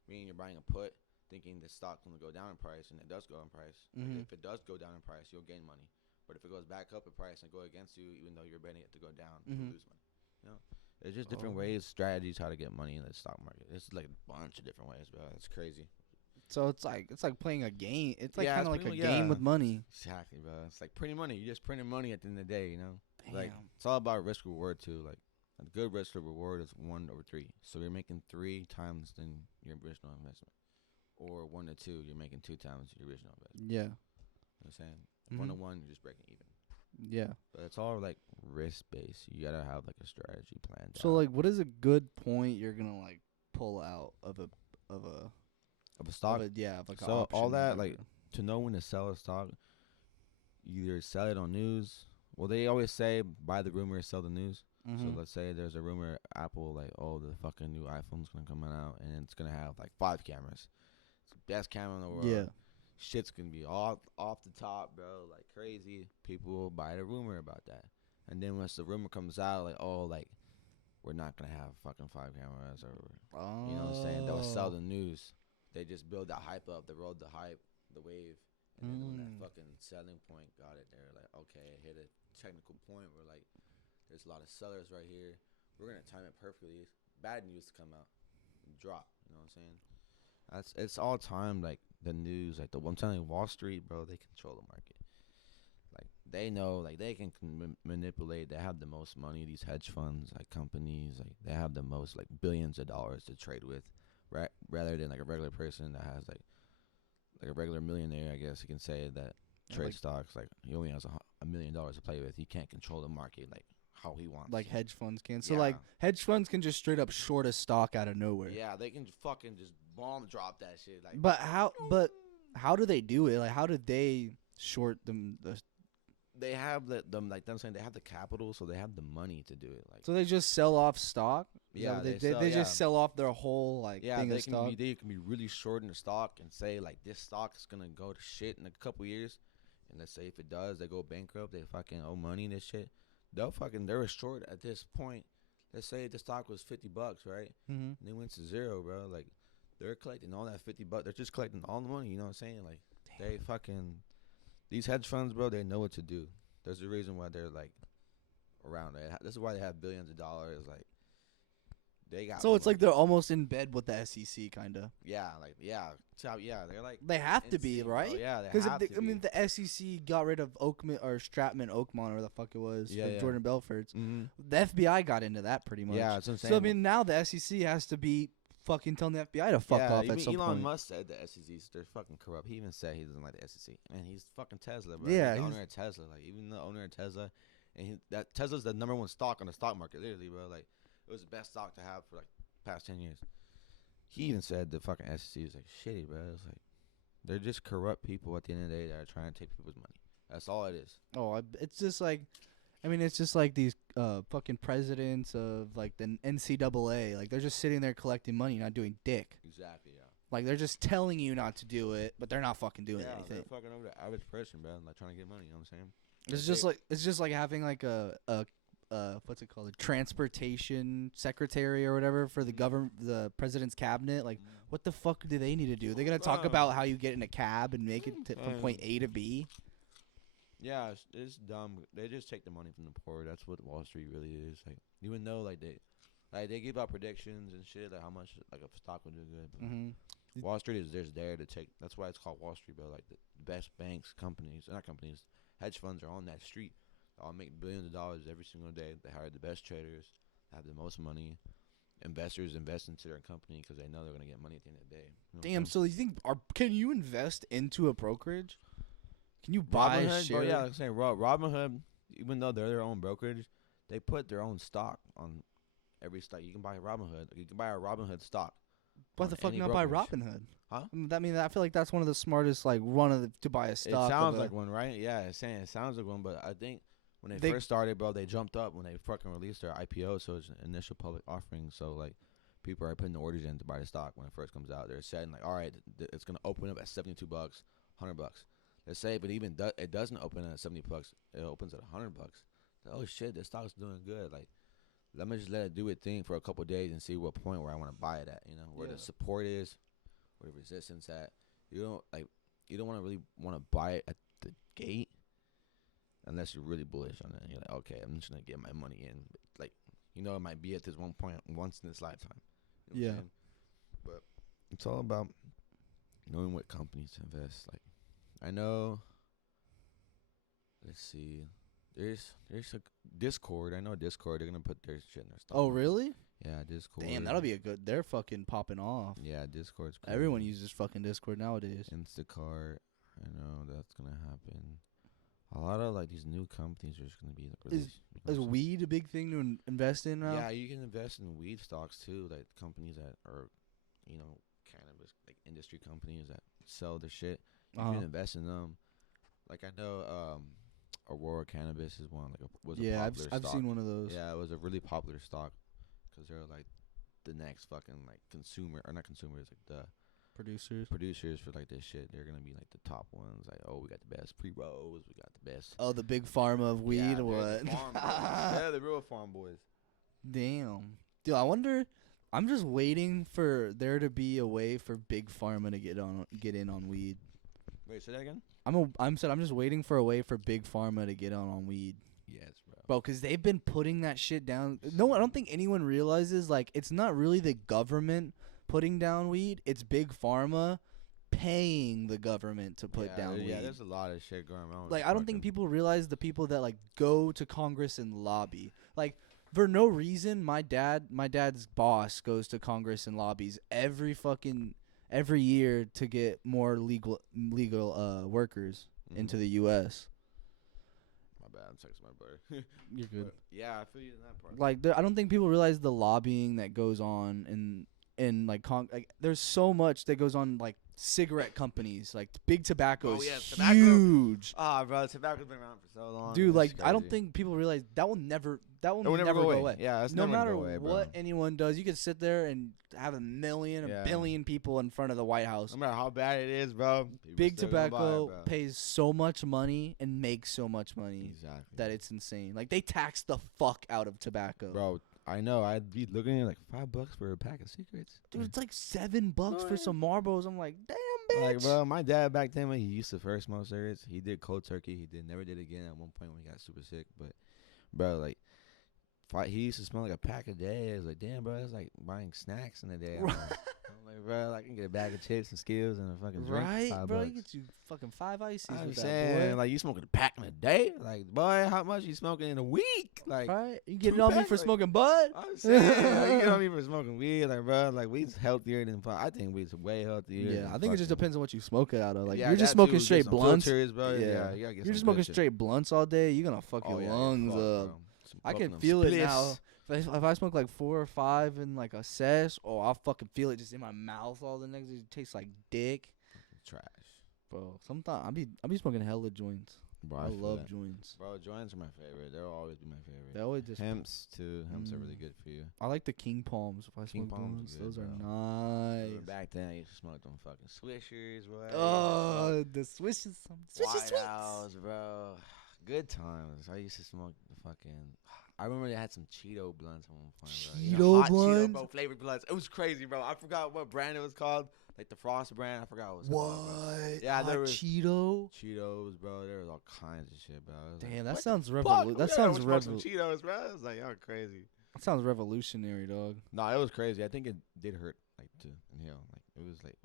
meaning you're buying a put, thinking the stock's going to go down in price and it does go in price. Like if it does go down in price, you'll gain money. But if it goes back up in price and go against you, even though you're betting it to go down, you'll lose money. You know? There's just different ways, strategies, how to get money in the stock market. It's like a bunch of different ways, bro. It's crazy. So it's like playing a game. It's like Yeah, kind of it's like a pretty- game yeah. with money. Exactly, bro. It's like printing money. You just printing money at the end of the day, you know? Damn. Like, it's all about risk reward, too. Like, a good risk reward is 1/3. So you're making 3 times than your original investment. Or 1 to 2, you're making 2 times your original investment. Yeah. You know what I'm saying? 1 to 1, you're just breaking even. Yeah. But it's all like risk based. You gotta have like a strategy plan. So like, what is a good point you're gonna like pull out of a stock? of like an So option all or that, whatever? like, to know when to sell a stock, either sell it on news. Well, they always say buy the rumor, sell the news. So let's say there's a rumor Apple like, oh, the fucking new iPhone's gonna come out and it's gonna have like 5 cameras. It's the best camera in the world. Yeah. shit's gonna be all off the top, bro, like crazy. People will buy the rumor about that, and then once the rumor comes out, like, oh, like we're not gonna have fucking 5 cameras, or you know what I'm saying? They'll sell the news. They just build that hype up. They rode the hype, the wave, and then when that fucking selling point got it, they're like, okay, it hit a technical point where like there's a lot of sellers right here. We're gonna time it perfectly. Bad news to come out, drop. You know what I'm saying? It's all time, like the news, like I'm telling you, Wall Street, bro, they control the market. Like they know, like they can manipulate. They have the most money. These hedge funds, like companies, like they have the most, like billions of dollars to trade with, right? Rather than like a regular person that has like a regular millionaire, I guess you can say, that trade stocks. Like he only has $1 million to play with. He can't control the market like how he wants. Like hedge funds can. So like hedge funds can just straight up short a stock out of nowhere. Yeah, they can fucking just bomb drop that shit. Like, but how do they do it? Like, how did they short them? They have them, like them saying they have the capital, so they have the money to do it. Like, so they just sell off stock. Yeah, they just sell off their whole thing of stock. They can be really short in the stock and say like this stock is gonna go to shit in a couple years, and let's say if it does, they go bankrupt, they fucking owe money and this shit. They're short at this point. Let's say the stock was $50, right? Mm-hmm. And they went to zero, bro. Like they're collecting all that $50. They're just collecting all the money. You know what I'm saying? Like they fucking these hedge funds, bro. They know what to do. There's a reason why they're like around it. This is why they have billions of dollars. Like they got. So it's like they're almost in bed with the SEC, kind of. Yeah, like So they're like. They have to be, right? Bro. Yeah, they have to be. I mean, the SEC got rid of Oakman or Stratman Oakmont, or the fuck it was, for Jordan Belfort's. Mm-hmm. The FBI got into that pretty much. Yeah, that's what I'm saying. So I mean, now the SEC has to be fucking telling the FBI to fuck off at some point. Elon Musk said the SEC, they're fucking corrupt. He even said he doesn't like the SEC. Man, he's fucking Tesla, bro. Yeah, he's the owner of Tesla. Like, even the owner of Tesla, and that Tesla's the #1 stock on the stock market, literally, bro. Like, it was the best stock to have for like past 10 years. He even said the fucking SEC is like shitty, bro. It's like they're just corrupt people at the end of the day that are trying to take people's money. That's all it is. Oh, it's just like, I mean, it's just like these fucking presidents of like the NCAA. Like they're just sitting there collecting money, not doing dick. Exactly, yeah. Like they're just telling you not to do it, but they're not fucking doing anything. They're fucking over the average person, bro. Like trying to get money. You know what I'm saying? It's just like having like a what's it called, a transportation secretary or whatever for the government, the president's cabinet. Like, what the fuck do they need to do? They're gonna talk about how you get in a cab and make it from point A to B. Yeah, it's dumb. They just take the money from the poor. That's what Wall Street really is. Like, even though they give out predictions and shit, like how much like a stock would do good. But Wall Street is just there to take. That's why it's called Wall Street, bro. Like the best banks, hedge funds are on that street. They all make billions of dollars every single day. They hire the best traders, have the most money. Investors invest into their company because they know they're gonna get money at the end of the day. You know Damn. So you think can you invest into a brokerage? Can you buy Robinhood, shares? bro, yeah, like I'm saying, Robinhood, even though they're their own brokerage, they put their own stock on every stock. You can buy Robinhood. You can buy a Robinhood stock. Why the fuck not buy Robinhood? Huh? I mean, I feel like that's one of the smartest, like, to buy a stock. It sounds like one, right? Yeah, it sounds like one, but I think when they first started, bro, they jumped up when they fucking released their IPO, so it's an initial public offering. So, like, people are putting the orders in to buy the stock when it first comes out. They're saying, like, all right, it's going to open up at $72, $100. Let's say if it even it doesn't open at $70, it opens at $100. Oh shit, this stock's doing good. Like, let me just let it do its thing for a couple of days and see what point where I want to buy it at. You know, where the support is, where the resistance at. You don't want to really want to buy it at the gate unless you're really bullish on it. You're like, okay, I'm just gonna get my money in. Like, you know, it might be at this one point once in this lifetime. You know what I'm saying? But it's all about knowing what companies to invest. Like, I know. Let's see. There's a Discord. I know Discord. They're gonna put their shit in their stock. Oh, really? Yeah, Discord. Damn, that'll be a good. They're fucking popping off. Yeah, Discord's cool. Everyone uses fucking Discord nowadays. Instacart. I know that's gonna happen. A lot of like these new companies are just gonna be released. Is weed a big thing to invest in now? Yeah, you can invest in weed stocks too. Like companies that are, cannabis, like industry companies that sell the shit. You can invest in them. Like I know, Aurora Cannabis is one. Like was a popular stock. I've seen one of those. Yeah, it was a really popular stock because they're like the next fucking like consumer or not consumer. It's like producers for like this shit. They're gonna be like the top ones. Like, oh, we got the best pre-rolls. We got the best. Oh, the big pharma of weed. Yeah, What? the farm boys. Yeah, the real farm boys. Damn. Dude, I wonder. I'm just waiting for there to be a way for big pharma to get in on weed. Wait, say that again. I'm just waiting for a way for big pharma to get on weed. Yes, bro. Bro, because they've been putting that shit down. No, I don't think anyone realizes, like, it's not really the government putting down weed. It's big pharma paying the government to put down weed. Yeah, there's a lot of shit going on. Like, I don't think people realize the people that, like, go to Congress and lobby. Like, for no reason, my dad's boss goes to Congress and lobbies every year to get more legal workers into the U.S. My bad, I'm texting my brother. You're good. But yeah, I feel you in that part. Like, I don't think people realize the lobbying that goes on in like there's so much that goes on, like cigarette companies, like big tobacco is huge. Bro, tobacco's been around for so long. Dude, like I don't think people realize that will never go away. Yeah, it's no never matter go away, bro. what anyone does, you can sit there and have a billion people in front of the White House. No matter how bad it is, bro. Big tobacco pays so much money and makes so much money that it's insane. Like, they tax the fuck out of tobacco. Bro, I know. I'd be looking at like $5 for a pack of cigarettes. Dude, it's like $7 for some Marlboros. I'm like, damn, bitch. Like, bro, my dad back then, when he used to first smoke cigarettes, he did cold turkey. He never did it again at one point when he got super sick. But, bro, like, he used to smoke like a pack a day. I was like, damn, bro, it's like buying snacks in a day. I'm like, bro, I can get a bag of chips and Skittles and a fucking drink. Right, bro, you get you fucking 5 ices I'm with saying, that, boy. like, you smoking a pack in a day? Like, boy, how much you smoking in a week? Like, right? You getting on me for smoking bud? I'm saying, like, you get on me for smoking weed. Like, bro, like, weed's healthier than I think weed's way healthier. Yeah, I think it just depends on what you smoke it out of. Like, yeah, you're just smoking too, straight blunts. Filters, bro. Yeah, you gotta get you're just some smoking good straight blunts all day. You're gonna fuck your lungs up. I can feel it now. If I smoke like 4 or 5 in like a sesh, I'll fucking feel it just in my mouth all the next day. It tastes like dick. Trash. Bro, sometimes I be smoking hella joints. Bro, I love joints. Bro, joints are my favorite. They'll always be my favorite. They always just Hemps too. Hemps are really good for you. I like the King Palms. If I King smoke Palms those, those are bro. nice. Back then, I used to smoke them fucking Swishers, bro. Oh, the swishes, White House, bro. Good times. I used to smoke the fucking. I remember they had some Cheeto blunts at one point, bro. Cheeto blunts? Cheeto, bro, flavored blunts. It was crazy, bro. I forgot what brand it was called. Like the Frost brand. I forgot what it was called. What? Yeah, there was Cheeto. Cheetos, bro. There was all kinds of shit, bro. Damn, like, that sounds revolutionary. That sounds revolutionary. Cheetos, bro. I was like, y'all crazy. That sounds revolutionary, dog. No, it was crazy. I think it did hurt, like, to inhale. Like, it was like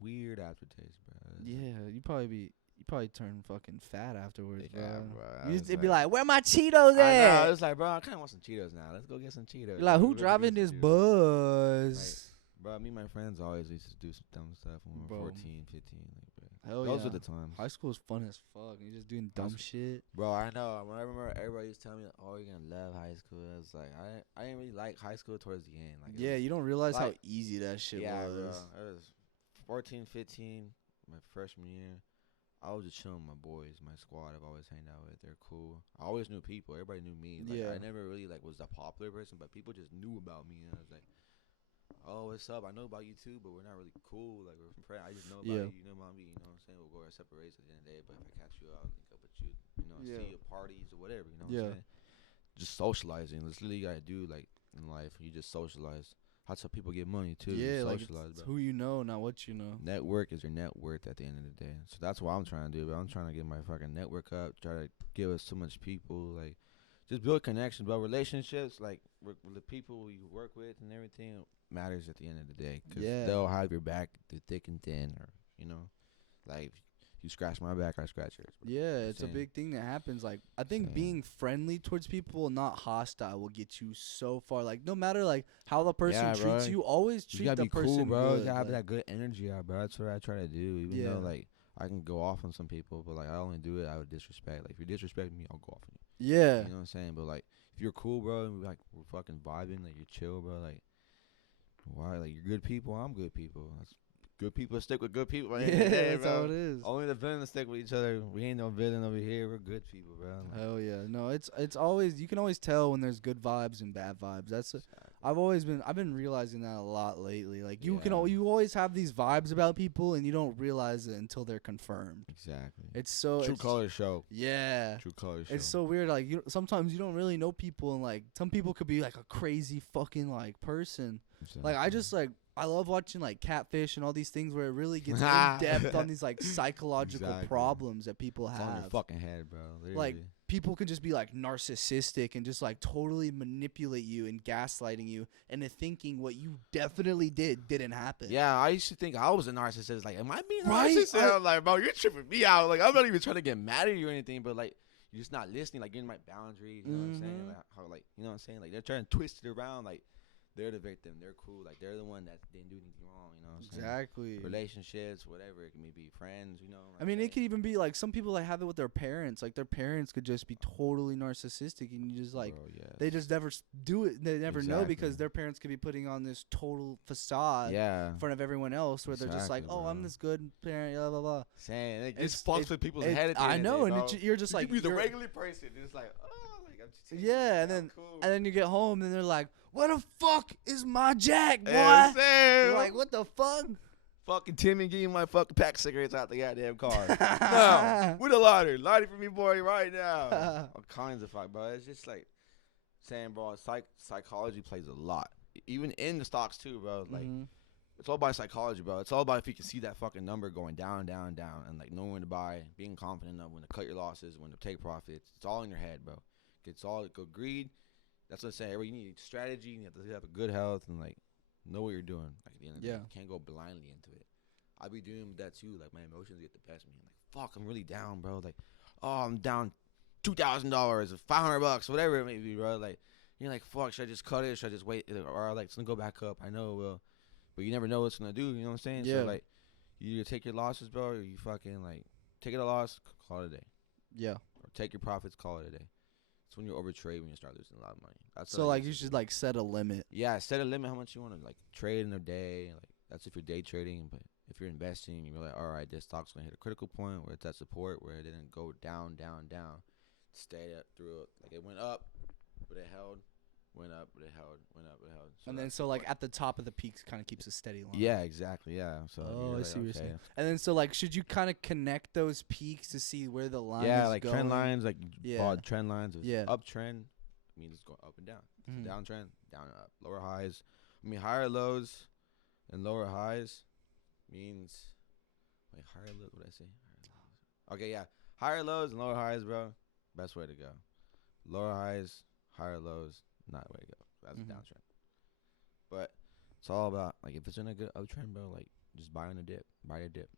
weird aftertaste, bro. Yeah, you probably turn fucking fat afterwards, bro. Yeah, bro. You'd be like, where my Cheetos at? I know. It was like, bro, I kind of want some Cheetos now. Let's go get some Cheetos. You're like, who driving this bus? Like, bro, me and my friends always used to do some dumb stuff when we were 14, 15. Like, bro. Hell Those yeah. were the times. High school is fun as fuck. You're just doing dumb shit. Bro, I know. When I remember everybody used to tell me, oh, you're going to love high school. I was like, I didn't really like high school towards the end. Like, yeah, you don't realize how easy that shit was. Yeah, bro. It was 14, 15, my freshman year. I was just chilling with my boys, my squad I've always hanged out with. They're cool. I always knew people. Everybody knew me. Like, I never really like was a popular person, but people just knew about me. And I was like, oh, what's up? I know about you too, but we're not really cool. Like, we're from friends. I just know about you. You know about me. You know what I'm saying? We'll go our separate ways at the end of the day. But if I catch you out, link up with you. You know, see you at parties or whatever. You know what I'm saying? Just socializing. That's literally you gotta do like in life. You just socialize. That's how people get money too. Yeah, like it's who you know, not what you know. Network is your net worth at the end of the day. So that's what I'm trying to do. But I'm trying to get my fucking network up. Try to give us so much people. Like, just build connections, but relationships, like with the people you work with and everything, matters at the end of the day. Cause they'll have your back through thick and thin, or you know, like. You scratch my back, I scratch yours. Bro. Yeah, it's a big thing that happens. Like, I think being friendly towards people, not hostile, will get you so far. Like, no matter like how the person treats you, always treat the person cool, bro. good. You gotta have that good energy out, bro. That's what I try to do. Even though like I can go off on some people, but like I only do it out of disrespect. Like if you disrespect me, I'll go off on you. Yeah, you know what I'm saying. But like if you're cool, bro, and we're fucking vibing, like you're chill, bro. Like why? Like you're good people. I'm good people. good people stick with good people. Yeah, that's how it is. Only the villains stick with each other. We ain't no villain over here. We're good people, bro. Hell yeah. No, it's always, you can always tell when there's good vibes and bad vibes. I've been realizing that a lot lately. Like you always have these vibes about people and you don't realize it until they're confirmed. Exactly. It's so True colors show. Yeah. True colors show. It's so weird. Like sometimes you don't really know people, and like some people could be like a crazy fucking like person. Exactly. Like I love watching like Catfish and all these things where it really gets in depth on these like psychological problems that people have. It's on your fucking head, bro. Literally. Like people can just be like narcissistic and just like totally manipulate you and gaslighting you into thinking what you definitely didn't happen. Yeah, I used to think I was a narcissist. Like, am I being Right? narcissist? I'm like, bro, you're tripping me out. Like, I'm not even trying to get mad at you or anything, but like, you're just not listening. Like, you're in my boundaries. You know what I'm saying? Like, how, like, you know what I'm saying? Like, they're trying to twist it around. Like, they're the victim. They're cool. Like, they're the one that didn't do anything wrong. You know what I'm saying? Exactly. Relationships, whatever. It can be friends, you know. I mean, it could even be like some people that have it with their parents. Like their parents could just be totally narcissistic, and you just like they just never do it. They never know because their parents could be putting on this total facade in front of everyone else, where they're just like, "Oh, I'm this good parent," blah blah blah. Saying it just fucks with people's head. I know, and you're just like you be the regular person. It's like, oh, like I'm just and then you get home and they're like, "What the fuck is my jack, boy?" You're like, what the fuck? Fucking Timmy getting my fucking pack of cigarettes out the goddamn car. No, with a lighter. Lighter for me, boy, right now. All kinds of fuck, bro. It's just like saying, bro, psychology plays a lot. Even in the stocks, too, bro. Like, it's all about psychology, bro. It's all about if you can see that fucking number going down, down, down, and, like, knowing when to buy, being confident of when to cut your losses, when to take profits. It's all in your head, bro. It's all good greed. That's what I'm saying. You need strategy. You have to have a good health and, like, know what you're doing. Like, at the end of the day, you can't go blindly into it. I be doing that too. Like, my emotions get the best of me. I'm like, fuck, I'm really down, bro. Like, oh, I'm down $2,000 or $500, whatever it may be, bro. Like, you're like, fuck, should I just cut it? Should I just wait? Or like, it's gonna go back up. I know it will, but you never know what it's gonna do. You know what I'm saying? Yeah. So like, you either take your losses, bro, or you fucking like take it a loss, call it a day. Yeah. Or take your profits, call it a day. It's when you overtrade when you start losing a lot of money. That's so like you should like set a limit. Yeah, set a limit how much you want to like trade in a day. Like that's if you're day trading, but if you're investing, you're like, all right, this stock's gonna hit a critical point where it's at support, where it didn't go down, down, down. Stay up through it. Like it went up, but it held. Went up, but it held. Went up, but it held. So and then so like at the top of the peaks kind of keeps a steady line. Yeah, exactly. Yeah. So I see what you're saying. And then so like should you kind of connect those peaks to see where the line is going? Yeah, like going? trend lines, like broad trend lines. Uptrend means it's going up and down. Mm-hmm. Downtrend, down and up. Lower highs. I mean higher lows and lower highs means higher lows. What did I say? Okay, yeah. Higher lows and lower highs, bro. Best way to go. Lower highs, higher lows. Not the way to go. That's a downtrend. But it's all about, like, if it's in a good uptrend, bro, like, just buy on a dip. Buy a dip.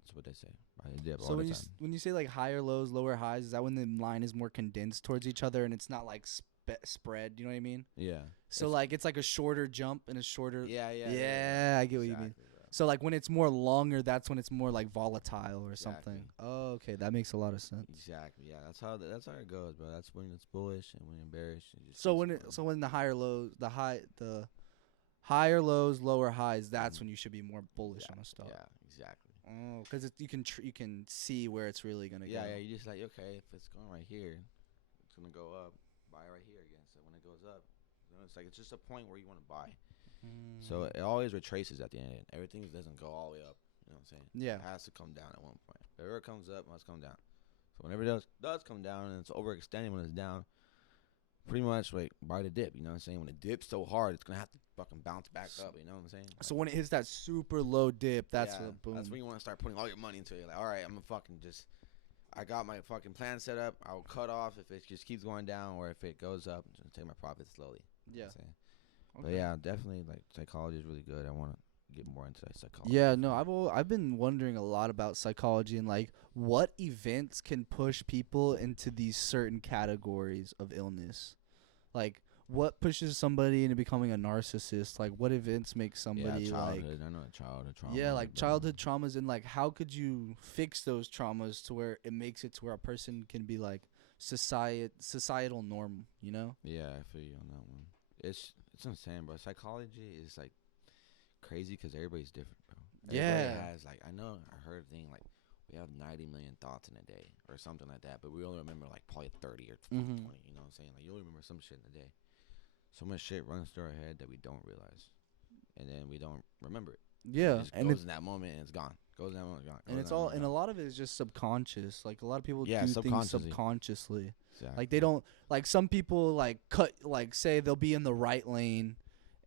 That's what they say. Buy a dip all the time. So when you say, like, higher lows, lower highs, is that when the line is more condensed towards each other and it's not, like, spread? You know what I mean? Yeah. So, like, it's like a shorter jump and a shorter... Yeah, I get what you mean. Bro. So, like, when it's more longer, that's when it's more, like, volatile or something. Oh, okay. That makes a lot of sense. Exactly. Yeah, that's how it goes, bro. That's when it's bullish and when you're bearish. So when the higher lows, the higher lows, lower highs, that's when you should be more bullish on a stock. Yeah, exactly. Oh, because you can see where it's really gonna go. Yeah. You just like, okay, if it's going right here, it's gonna go up. Buy right here again. So when it goes up, it's like it's just a point where you want to buy. So it always retraces at the end. Everything doesn't go all the way up. You know what I'm saying? Yeah. It has to come down at one point. Whenever it comes up, it must come down. So whenever it does come down and it's overextending when it's down, pretty much like buy the dip. You know what I'm saying? When it dips so hard, it's gonna have to fucking bounce back up. You know what I'm saying? So when it hits that super low dip, that's when boom. That's when you want to start putting all your money into it. You're like, all right, I'm gonna fucking just. I got my fucking plan set up. I'll cut off if it just keeps going down, or if it goes up, I'm just gonna take my profits slowly. Yeah. But yeah, definitely like psychology is really good. I want to get more into that psychology. Yeah, no, I've been wondering a lot about psychology and like what events can push people into these certain categories of illness. Like what pushes somebody into becoming a narcissist? Like what events make somebody childhood. I know childhood trauma. Yeah, like childhood traumas, and like how could you fix those traumas to where it makes it to where a person can be like societal norm, you know? Yeah, I feel you on that one. It's insane, bro. Psychology is like crazy because everybody's different, bro. Yeah. Everybody has like I heard a thing like we have 90 million thoughts in a day or something like that, but we only remember like probably 30 or 20. You know what I'm saying? Like you only remember some shit in a day. So much shit runs through our head that we don't realize, and then we don't remember it. Yeah, It just and goes in that moment and it's gone. Goes in that moment, gone. and it's all, and a lot of it is just subconscious. Like a lot of people do things subconsciously. Exactly. Like they don't, like some people like say they'll be in the right lane,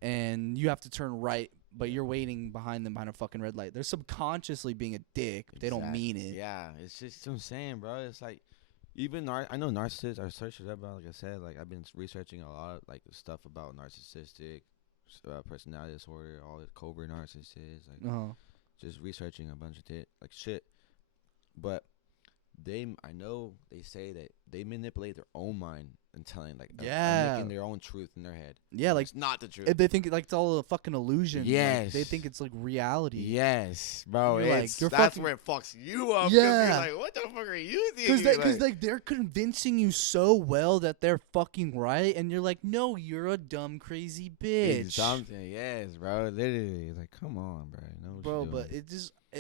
and you have to turn right, but you're waiting behind them behind a fucking red light. They're subconsciously being a dick. But they don't mean it. Yeah, it's just what I'm saying, bro. It's like even I know narcissists are searchers about. Like I said, like I've been researching a lot of like stuff about narcissistic personality disorder, all the covert narcissists, like just researching a bunch of shit. But I know they say that they manipulate their own mind and telling like making their own truth in their head. Yeah, like it's not the truth. If they think like it's all a fucking illusion. Yes, like, they think it's like reality. Yes, bro. That's where it fucks you up. Yeah, you're like, what the fuck are you thinking? Because they're convincing you so well that they're fucking right, and you're like, no, you're a dumb crazy bitch. Something, yes, bro. Literally, like, come on, bro. You know bro, but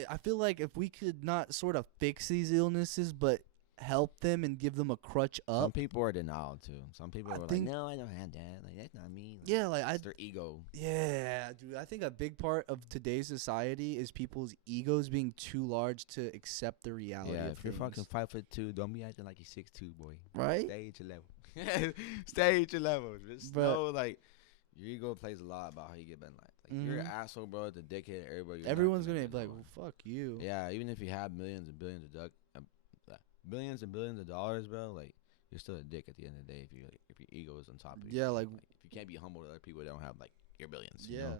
I feel like if we could not sort of fix these illnesses, but help them and give them a crutch up. Some people are denial too. Some people are like, no, I don't have that. Like that's not me. Like, yeah, like it's their ego. Yeah, dude. I think a big part of today's society is people's egos being too large to accept the reality. Yeah, of if you're fucking 5'2", don't be acting like you're 6'2", boy. Right? Stay at your level. Stay at your level. Just know like your ego plays a lot about how you get in life. Like you're an asshole, bro. The dickhead. Everyone's gonna be like, well, fuck you. Yeah, even if you have millions and billions of billions of dollars, bro, like you're still a dick at the end of the day if your ego is on top of you. Yeah, like if you can't be humble to other people that don't have like your billions. Yeah. You know?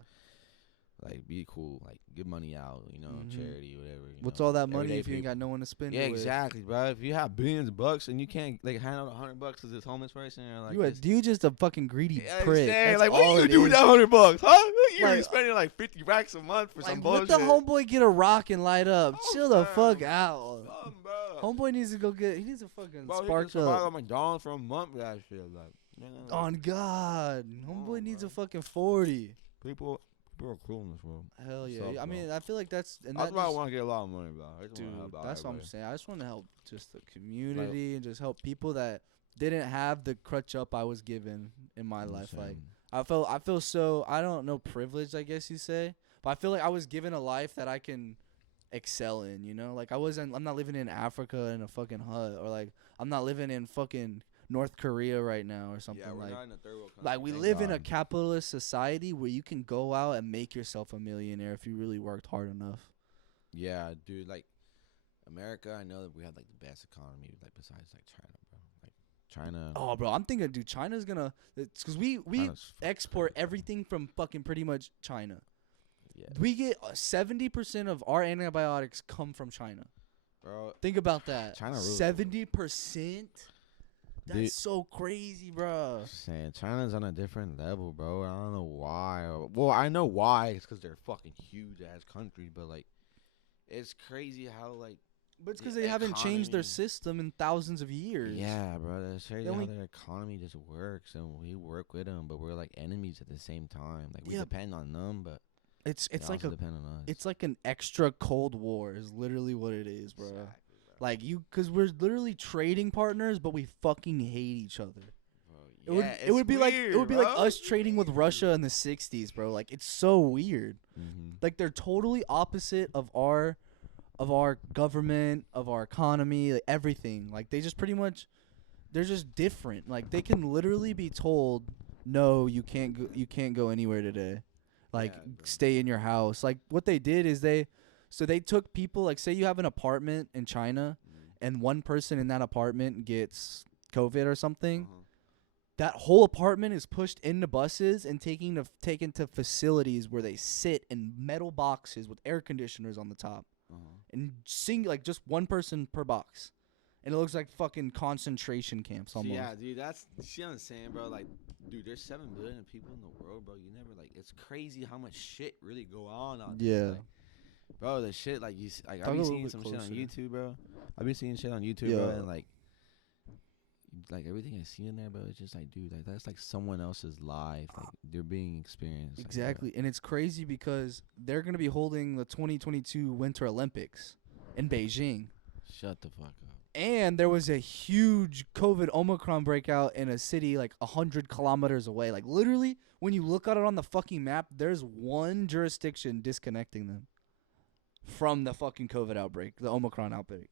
Like be cool, like give money out, charity, whatever. What's all that money if you ain't got no one to spend it with? Exactly, bro. If you have billions of bucks and you can't like hand out $100 to this homeless person, or like you just a fucking greedy prick. That's like what are you gonna do with that $100, huh? You're spending like 50 racks a month for some bullshit. Let the homeboy get a rock and light up. Chill the fuck out. Bro. Homeboy needs to go he needs to fucking spark up. up. McDonald's for a month with that shit. Like, on God, homeboy needs a fucking 40. People are cool in this world. Hell yeah. I mean, I feel like that's why I want to get a lot of money, bro. Dude, that's what I'm saying. I just want to help just the community and just help people that didn't have the crutch up I was given in my life. Like I feel so, I don't know, privileged, I guess you say, but I feel like I was given a life that I can excel in, like I'm not living in Africa in a fucking hut, or like I'm not living in fucking North Korea right now or something. Yeah, we're like not in a third world country. Like we live in a capitalist society where you can go out and make yourself a millionaire if you really worked hard enough. Yeah, dude, like America, I know that we have like the best economy, like besides like China, bro. Like China. Oh, bro, I'm thinking, dude, China's gonna, because we export everything from fucking pretty much China. Yeah. We get 70% of our antibiotics come from China. Bro, think about that. China rules. 70%. That's so crazy, bro. Saying China's on a different level, bro. I don't know why. Well, I know why. It's because they're a fucking huge ass country, but like, it's crazy how like. But it's because they haven't changed their system in thousands of years. Yeah, bro. It's crazy how their economy just works, and we work with them, but we're like enemies at the same time. Like we depend on them, but it's like depend on us. It's like an extra Cold War. Is literally what it is, bro. Exactly. Like because we're literally trading partners, but we fucking hate each other. Bro, it would be weird, like us trading with Russia in the '60s, bro. Like it's so weird. Like they're totally opposite of our government, of our economy, like everything. Like they just pretty much, they're just different. Like they can literally be told, no, you can't go anywhere today. Like stay in your house. Like what they did is they took people, like say you have an apartment in China and one person in that apartment gets COVID or something. That whole apartment is pushed into buses and taken to facilities where they sit in metal boxes with air conditioners on the top. And sing like just one person per box. And it looks like fucking concentration camps almost. Yeah, dude, that's what I'm saying, bro. Like, dude, there's 7 billion people in the world, bro. You never like, it's crazy how much shit really go on out there. Yeah. Like, bro, the shit, like, I've been seeing some shit on YouTube, bro. I've been seeing shit on YouTube, bro, and like, like everything I see in there, bro, it's just like, dude, like that's like someone else's life, like they're being experienced. Exactly, and it's crazy because they're gonna be holding the 2022 Winter Olympics in Beijing. Shut the fuck up. And there was a huge COVID Omicron breakout in a city like 100 kilometers away. Like literally, when you look at it on the fucking map, there's one jurisdiction disconnecting them from the fucking COVID outbreak, the Omicron outbreak.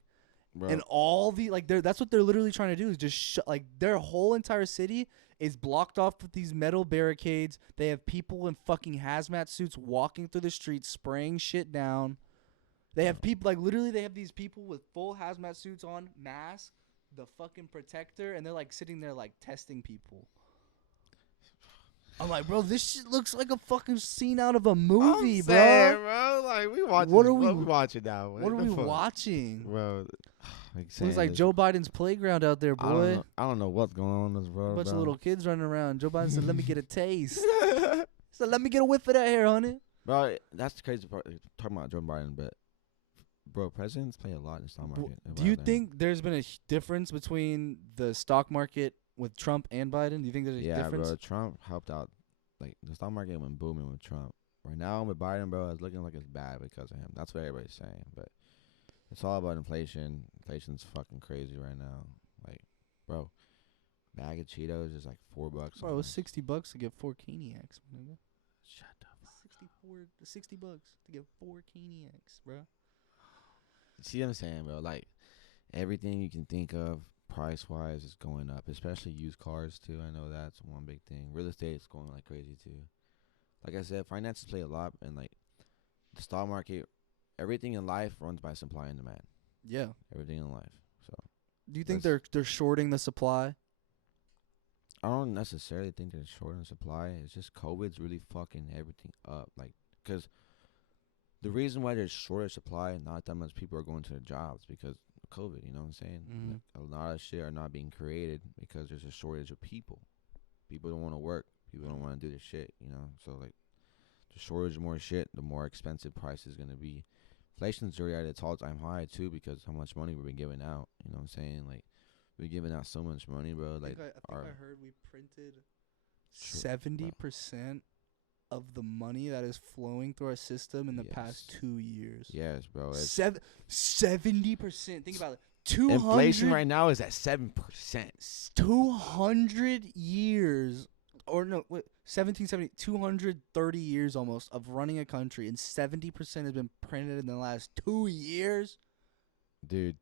Bro. And all the that's what they're literally trying to do is just like their whole entire city is blocked off with these metal barricades. They have people in fucking hazmat suits walking through the streets, spraying shit down. They have people literally they have these people with full hazmat suits on, mask, the fucking protector, and they're like sitting there like testing people. I'm like, bro, this shit looks like a fucking scene out of a movie, bro. Like we watching. What are we watching now? What are we watching, bro? It's like Joe Biden's playground out there, boy. I don't know what's going on in this world. A bunch of little kids running around. Joe Biden said, "Let me get a taste." So let me get a whiff of that hair, honey. Bro, that's the crazy part. Talking about Joe Biden, but bro, presidents play a lot in the stock market. Do you think there's been a difference between the stock market with Trump and Biden? Do you think there's a difference? Yeah, bro. Trump helped out. Like the stock market went booming with Trump. Right now with Biden, bro, it's looking like it's bad because of him. That's what everybody's saying, but it's all about inflation. Inflation's fucking crazy right now. Like, bro, bag of Cheetos is like $4. Bro, it was $60 to get 4 Caniacs, nigga. Shut up. $60 to get 4 Caniacs, bro. See what I'm saying, bro? Like, everything you can think of price-wise is going up, especially used cars, too. I know that's one big thing. Real estate's going like crazy, too. Like I said, finances play a lot, and, like, the stock market, everything in life runs by supply and demand. Yeah. Everything in life. So, do you think they're shorting the supply? I don't necessarily think they're shorting the supply. It's just COVID's really fucking everything up. Like, because the reason why there's shorter supply, not that much people are going to their jobs because of COVID, you know what I'm saying? Mm-hmm. Like, a lot of shit are not being created because there's a shortage of people. People don't want to work. People don't want to do this shit, you know? So, like, the shortage of more shit, the more expensive price is going to be. Inflation's already at its all-time high, too, because how much money we've been giving out, you know what I'm saying? Like, we're giving out so much money, bro. Like, I think I heard we printed 70% of the money that is flowing through our system in the past 2 years. Yes, bro. 70%. Think about it. Inflation right now is at 7%. 200 years, or no, wait, 1770, 230 years almost of running a country, and 70% has been printed in the last 2 years. Dude.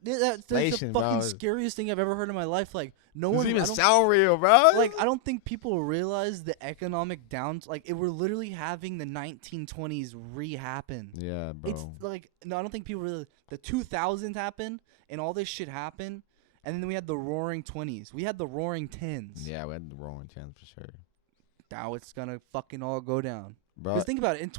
That's the fucking bro. scariest thing I've ever heard in my life. Like, no Doesn't one even sound real, bro. Like, I don't think people realize the economic downs. Like, we're literally having the 1920s re-happen. Yeah, bro. It's like, no, I don't think people realize the 2000s happened and all this shit happened, and then we had the Roaring 20s. We had the Roaring 10s. Yeah, we had the Roaring 10s for sure. Now it's gonna fucking all go down. Bro, because think about it. From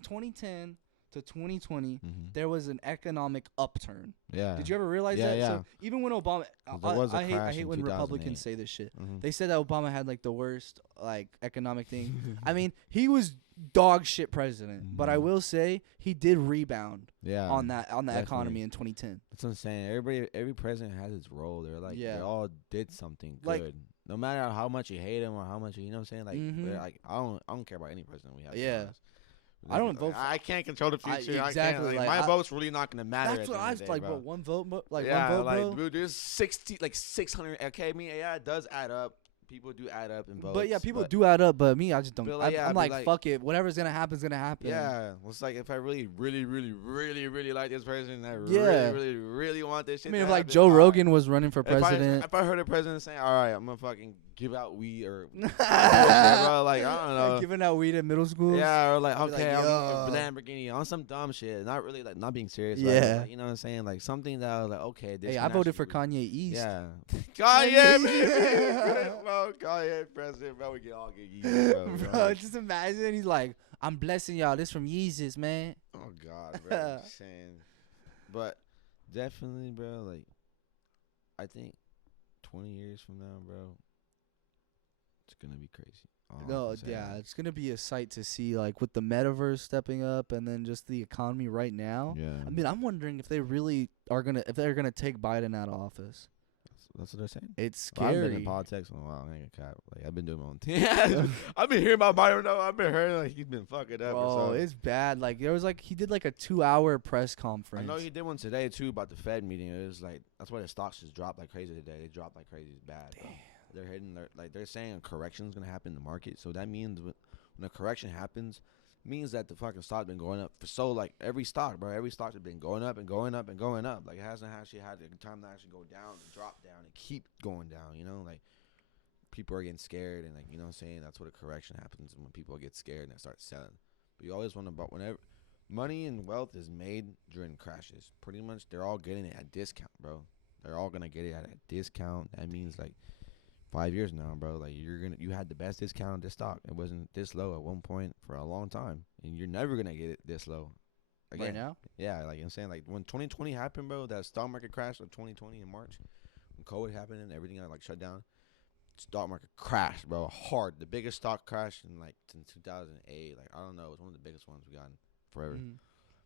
2010 to 2020, there was an economic upturn. Yeah. Did you ever realize that? Yeah. So even when Obama, I hate when Republicans say this shit. They said that Obama had like the worst like economic thing. I mean, he was dog shit president, but I will say he did rebound. On the economy in 2010. That's what I'm saying. Every president has its role. They're like they all did something like, good. No matter how much you hate him or how much you know what I'm saying. Like, we're like I don't care about any president we have. Yeah. Like, I don't vote. I can't control the future. Exactly. Like, my vote's really not gonna matter. That's what I was like, bro. One vote, one vote, like, bro. There's 600. Okay, I mean, yeah, it does add up. People do add up in votes. But yeah, people do add up. But me, I just don't. I'm like, fuck it. Whatever's gonna happen is gonna happen. Yeah, it's like if I really like this person, I really want this shit. I mean, if like Joe Rogan was running for president, if I heard a president saying, "All right, I'm gonna fucking give out weed," or bro, like I don't know, giving out weed at middle school. Yeah, or like okay, I'm a Lamborghini on some dumb shit, not really like not being serious. Yeah, like, you know what I'm saying, like something that I was like, okay, this. Hey, I voted for Kanye East. Yeah, Kanye, bro. Kanye president, bro, we can all get Yeezus, bro. Just imagine he's like, I'm blessing y'all. This from Yeezus, man. Oh God, bro. I'm just saying, but definitely, bro. Like, I think 20 years from now, bro, it's gonna be crazy. No, yeah, it's gonna be a sight to see, like with the metaverse stepping up, and then just the economy right now. Yeah. I mean, I'm wondering if they really are gonna take Biden out of office. That's what they're saying. It's Well, I haven't been scary. in politics in a while. I ain't gonna cap. Like I've been doing my own thing. I've been hearing about Byron. No, I've been hearing like he's been fucking up. or Bro, something. it's bad. Like there was like he did like a 2-hour press conference. I know he did one today too about the Fed meeting. It was like that's why the stocks just dropped like crazy today. They dropped like crazy. It's bad. Bro. They're hitting. They're saying a correction is gonna happen in the market. So that means when a correction happens, means that the fucking stock been going up for so like every stock, bro. Every stock has been going up and going up and going up. Like it hasn't actually had the time to actually go down and drop down and keep going down. You know, like people are getting scared and like you know what I'm saying. That's what a correction happens when people get scared and they start selling. But you always want to about whenever money and wealth is made during crashes. Pretty much they're all getting it at discount, bro. They're all gonna get it at a discount. That means like 5 years now, bro. Like you had the best discount on this stock. It wasn't this low at one point for a long time, and you're never gonna get it this low. Again, right now. yeah, like I'm saying, like when 2020 happened, bro, that stock market crash of 2020 in March, when COVID happened and everything got like shut down, stock market crashed, bro, hard. The biggest stock crash in like since 2008. Like I don't know, it was one of the biggest ones we got in forever.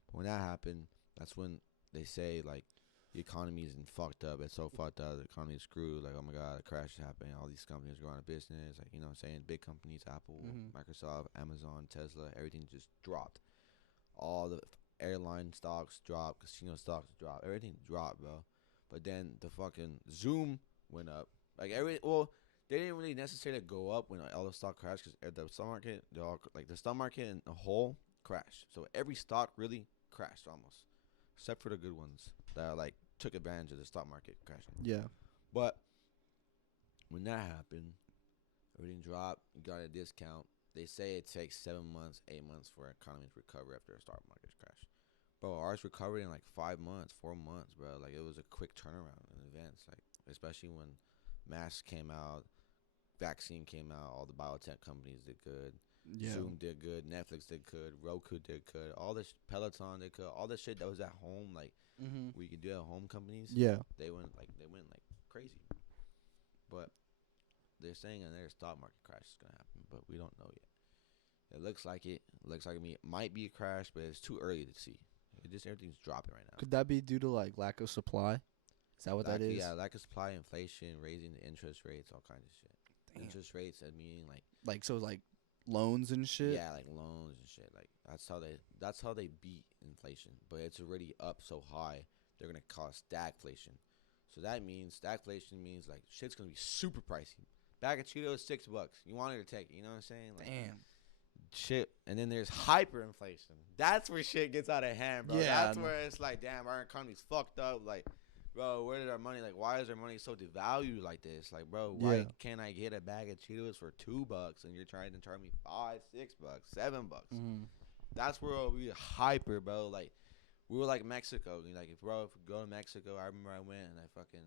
But when that happened, that's when they say like. The economy isn't fucked up. It's so fucked up. The economy is screwed. Like, oh my God, a crash is happening. All these companies go out of business. Like, you know what I'm saying? Big companies, Apple, Microsoft, Amazon, Tesla, everything just dropped. All the airline stocks dropped. Casino stocks dropped. Everything dropped, bro. But then the fucking Zoom went up. Like, they didn't really necessarily go up when all the stock crashed because the stock market, the stock market in a whole crashed. So every stock really crashed almost, except for the good ones that like took advantage of the stock market crashing. Yeah. But when that happened, everything dropped. You got a discount. They say it takes 7 months, 8 months for an economy to recover after a stock market crash. Bro, ours recovered in like 5 months, 4 months, bro. Like it was a quick turnaround in events. Like especially when masks came out, vaccine came out, all the biotech companies did good. Yeah. Zoom did good. Netflix did good. Roku did good. All this Peloton did good. All this shit that was at home, like we could do at home companies. Yeah. They went like crazy. But they're saying another stock market crash is gonna happen, but we don't know yet. It looks like it. It looks like it might be a crash, but it's too early to see. Everything's dropping right now. Could that be due to like lack of supply? Is that what that is? Yeah, lack of supply, inflation, raising the interest rates, all kinds of shit. Damn. Interest rates, I mean like loans and shit. Yeah, like loans and shit. Like that's how they beat inflation. But it's already up so high, they're gonna cause stagflation. So that means stagflation means like shit's gonna be super pricey. Bag of Cheetos $6. You want it to take it. You know what I'm saying? Like, Damn. Shit. And then there's hyperinflation. That's where shit gets out of hand, bro. Yeah, That's where it's like, damn, our economy's fucked up. Like, bro, where did our money? Like, why is our money so devalued like this? Like, bro, why can't I get a bag of Cheetos for $2 and you're trying to charge me $5, $6, $7? That's where we hyper, bro. Like, we were like Mexico. Like, if we go to Mexico, I remember I went and I fucking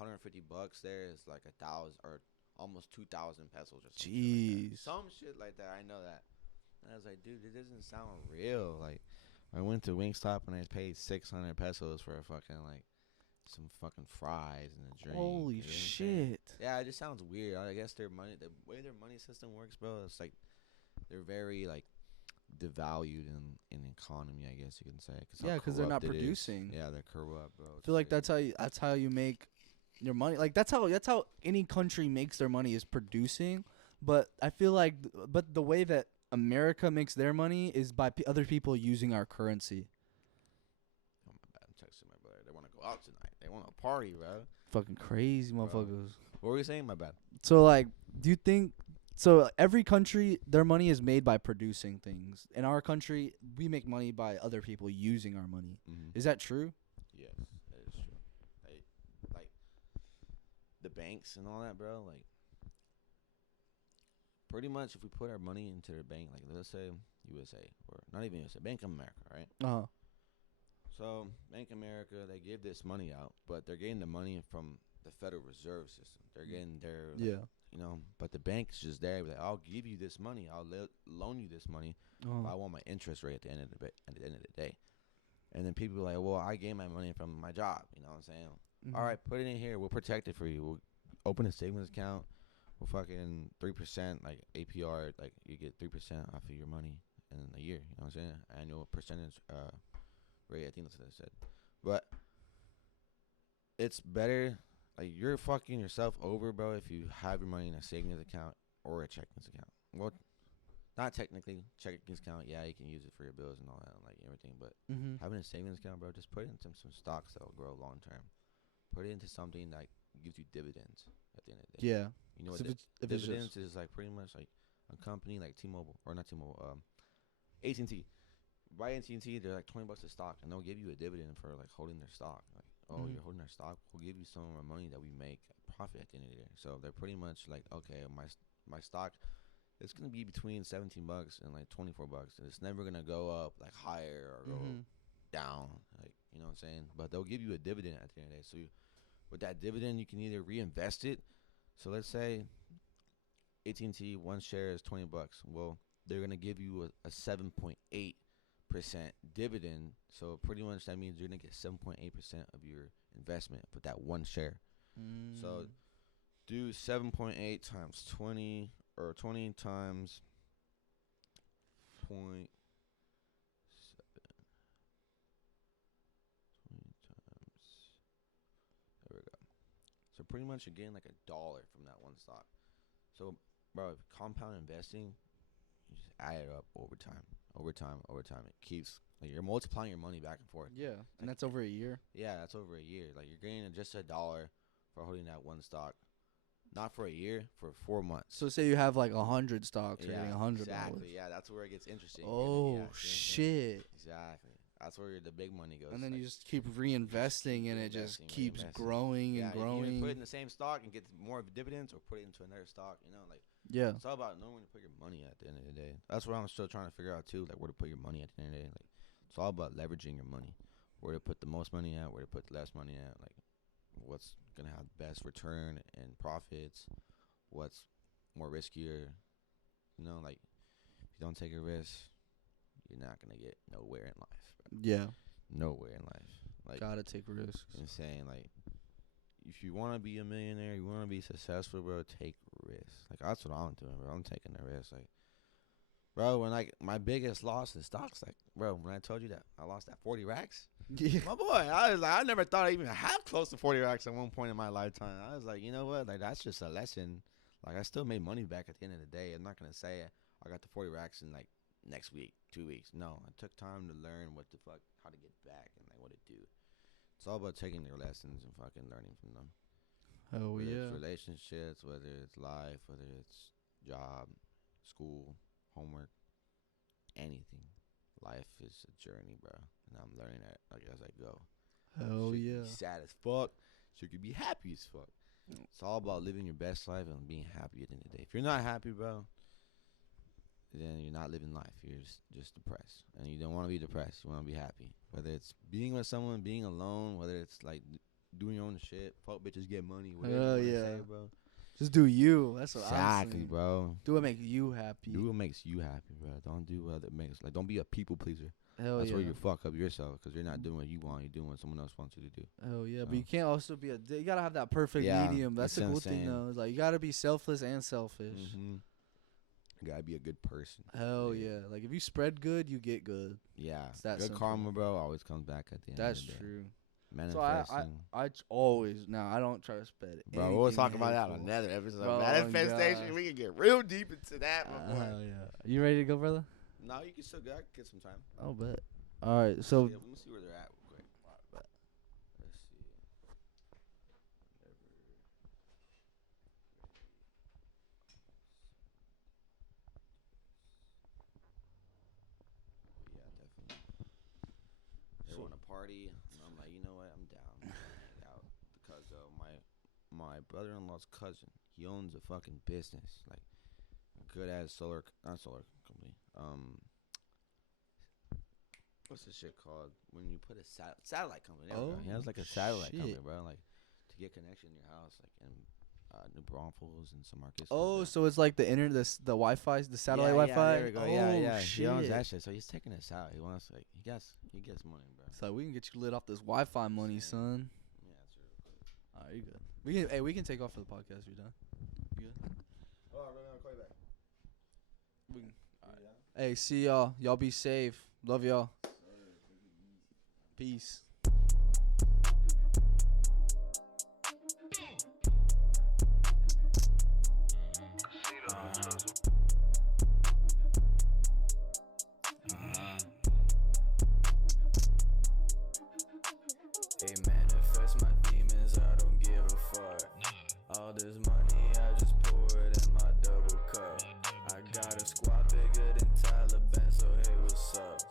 $150 there is like 1,000 or almost 2,000 pesos or something. Jeez. Like some shit like that. I know that. And I was like, dude, it doesn't sound real. Like, I went to Wingstop and I paid 600 pesos for a fucking like some fucking fries and a drink. Holy you know shit. Yeah, it just sounds weird. I guess the way their money system works, bro, it's like they're very like devalued in economy, I guess you can say. Yeah, because they're not producing. Yeah, they're corrupt, bro. I feel like that's how you make your money. Like that's how any country makes their money is producing. But I feel like but the way that America makes their money is by other people using our currency. Oh my bad, I'm texting my brother. They want to go out tonight. They want to party, bro. Fucking crazy motherfuckers. What were you saying? My bad. So like, do you think? So every country, their money is made by producing things. In our country, we make money by other people using our money. Is that true? Yes, that is true. Like the banks and all that, bro. Like pretty much, if we put our money into their bank, like let's say USA or not even USA, Bank of America, right? So Bank of America, they give this money out, but they're getting the money from the Federal Reserve System. They're getting their you know, but the bank's just there. Like, I'll give you this money. I'll loan you this money. But I want my interest rate at the end of the day. And then people are like, well, I gain my money from my job. You know what I'm saying? All right, put it in here. We'll protect it for you. We'll open a savings account. We'll fucking 3%, like APR, like you get 3% off of your money in a year. You know what I'm saying? Annual percentage rate. I think that's what I said. But it's better like you're fucking yourself over, bro, if you have your money in a savings account or a checking account. Well, not technically checking account. Yeah, you can use it for your bills and all that, like everything. But having a savings account, bro, just put it into some stocks that will grow long term. Put it into something that gives you dividends at the end of the day. Yeah. You know So what if dividends is like pretty much like a company like T-Mobile or not T-Mobile, AT&T. Buy AT&T, they're like $20 a stock, and they'll give you a dividend for like holding their stock. Like, oh, you're holding our stock, we'll give you some of our money that we make profit at the end of the day. So they're pretty much like, okay, my stock, it's gonna be between $17 and like $24, and it's never gonna go up like higher or go down, like, you know what I'm saying? But they'll give you a dividend at the end of the day. So with that dividend, you can either reinvest it. So let's say AT&T, one share is $20. Well, they're gonna give you a 7.8% dividend. So pretty much that means you're gonna get 7.8% of your investment for that one share. So do 7.8 times 20 or 20 times 0.7. 20 times. There we go. So pretty much you're getting like $1 from that one stock. So, bro, compound investing, you just add it up over time. It keeps, like, you're multiplying your money back and forth. Yeah, and that's over a year. Yeah, that's over a year. Like, you're getting just $1 for holding that one stock. Not for a year, for 4 months. So say you have like 100 stocks, you're getting $100. Exactly. Yeah, that's where it gets interesting. Oh, shit. Exactly. That's where the big money goes. And then you just keep reinvesting, and it just keeps growing and growing. You can put it in the same stock and get more of dividends, or put it into another stock. You know, like, yeah, it's all about knowing where to put your money at the end of the day. That's what I'm still trying to figure out too, like where to put your money at the end of the day. Like, it's all about leveraging your money, where to put the most money at, where to put the less money at. Like, what's gonna have the best return and profits, what's more riskier. You know, like, if you don't take a risk, you're not gonna get nowhere in life. Yeah. Nowhere in life. Like, gotta take risks. I'm saying, like, if you want to be a millionaire, you want to be successful, bro, take risks. Like, that's what I'm doing, bro. I'm taking the risk. Like, bro, when, like, my biggest loss in stocks, like, bro, when I told you that I lost that 40 racks, Yeah. my boy, I was like, I never thought I'd even have close to 40 racks at one point in my lifetime. I was like, you know what? Like, that's just a lesson. Like, I still made money back at the end of the day. I'm not going to say I got the 40 racks in, like, next week, 2 weeks. No, I took time to learn what the fuck, how to get back and, like, what to do. It's all about taking your lessons and fucking learning from them. Oh, whether yeah. it's relationships, whether it's life, whether it's job, school, homework, anything. Life is a journey, bro. And I'm learning that, like, as I go. Hell Shit yeah. can be sad as fuck. Shit can be happy as fuck. It's all about living your best life and being happy at the end of the day. If you're not happy, bro, then you're not living life. You're just depressed. And you don't want to be depressed. You want to be happy. Whether it's being with someone, being alone, whether it's, like, doing your own shit, fuck bitches, get money, whatever you want to say, bro. Just do you. That's what I'm saying. Exactly, bro. Do what makes you happy. Do what makes you happy, bro. Don't do what it makes. Like, don't be a people pleaser. Hell That's yeah. where you fuck up yourself, because you're not doing what you want. You're doing what someone else wants you to do. Hell yeah. But you can't also be you gotta have that perfect medium. That's the cool thing, though. It's like, you gotta be selfless and selfish. You gotta be a good person. Hell yeah. Like, if you spread good, you get good. Yeah. It's that good simple. karma, bro, always comes back at the end That's of the day. true. Manifesting. So I always, now I don't try to spread it. Bro, we'll talk about that on another episode. Bro, Manifestation, gosh. we can get real deep into that, my boy. Hell yeah. You ready to go, brother? No, you can still go. I can get some time. Oh, bet. All right, so. Let me see where they're at real quick. Let's see. Yeah, definitely. They want to party, and I'm like, you know what? I'm down. Hang out. Because my brother-in-law's cousin, he owns a fucking business, like, good ass not solar company. What's this shit called? When you put a satellite company. There we go. He has like a satellite company, bro. Like, to get connection in your house, like in New Braunfels and some markets. Oh, so it's like the the Wi-Fi, the satellite Wi-Fi. Yeah, there we go. Oh, yeah. Shit. He owns that shit, so he's taking us out. He wants, like, he gets money, bro. So we can get you lit off this Wi-Fi money, son. Yeah, that's real quick. All right, you good? We can take off for the podcast. You done? You good? Oh, I'm gonna call you back. We can. All right. Hey, see y'all. Y'all be safe. Love y'all. Peace.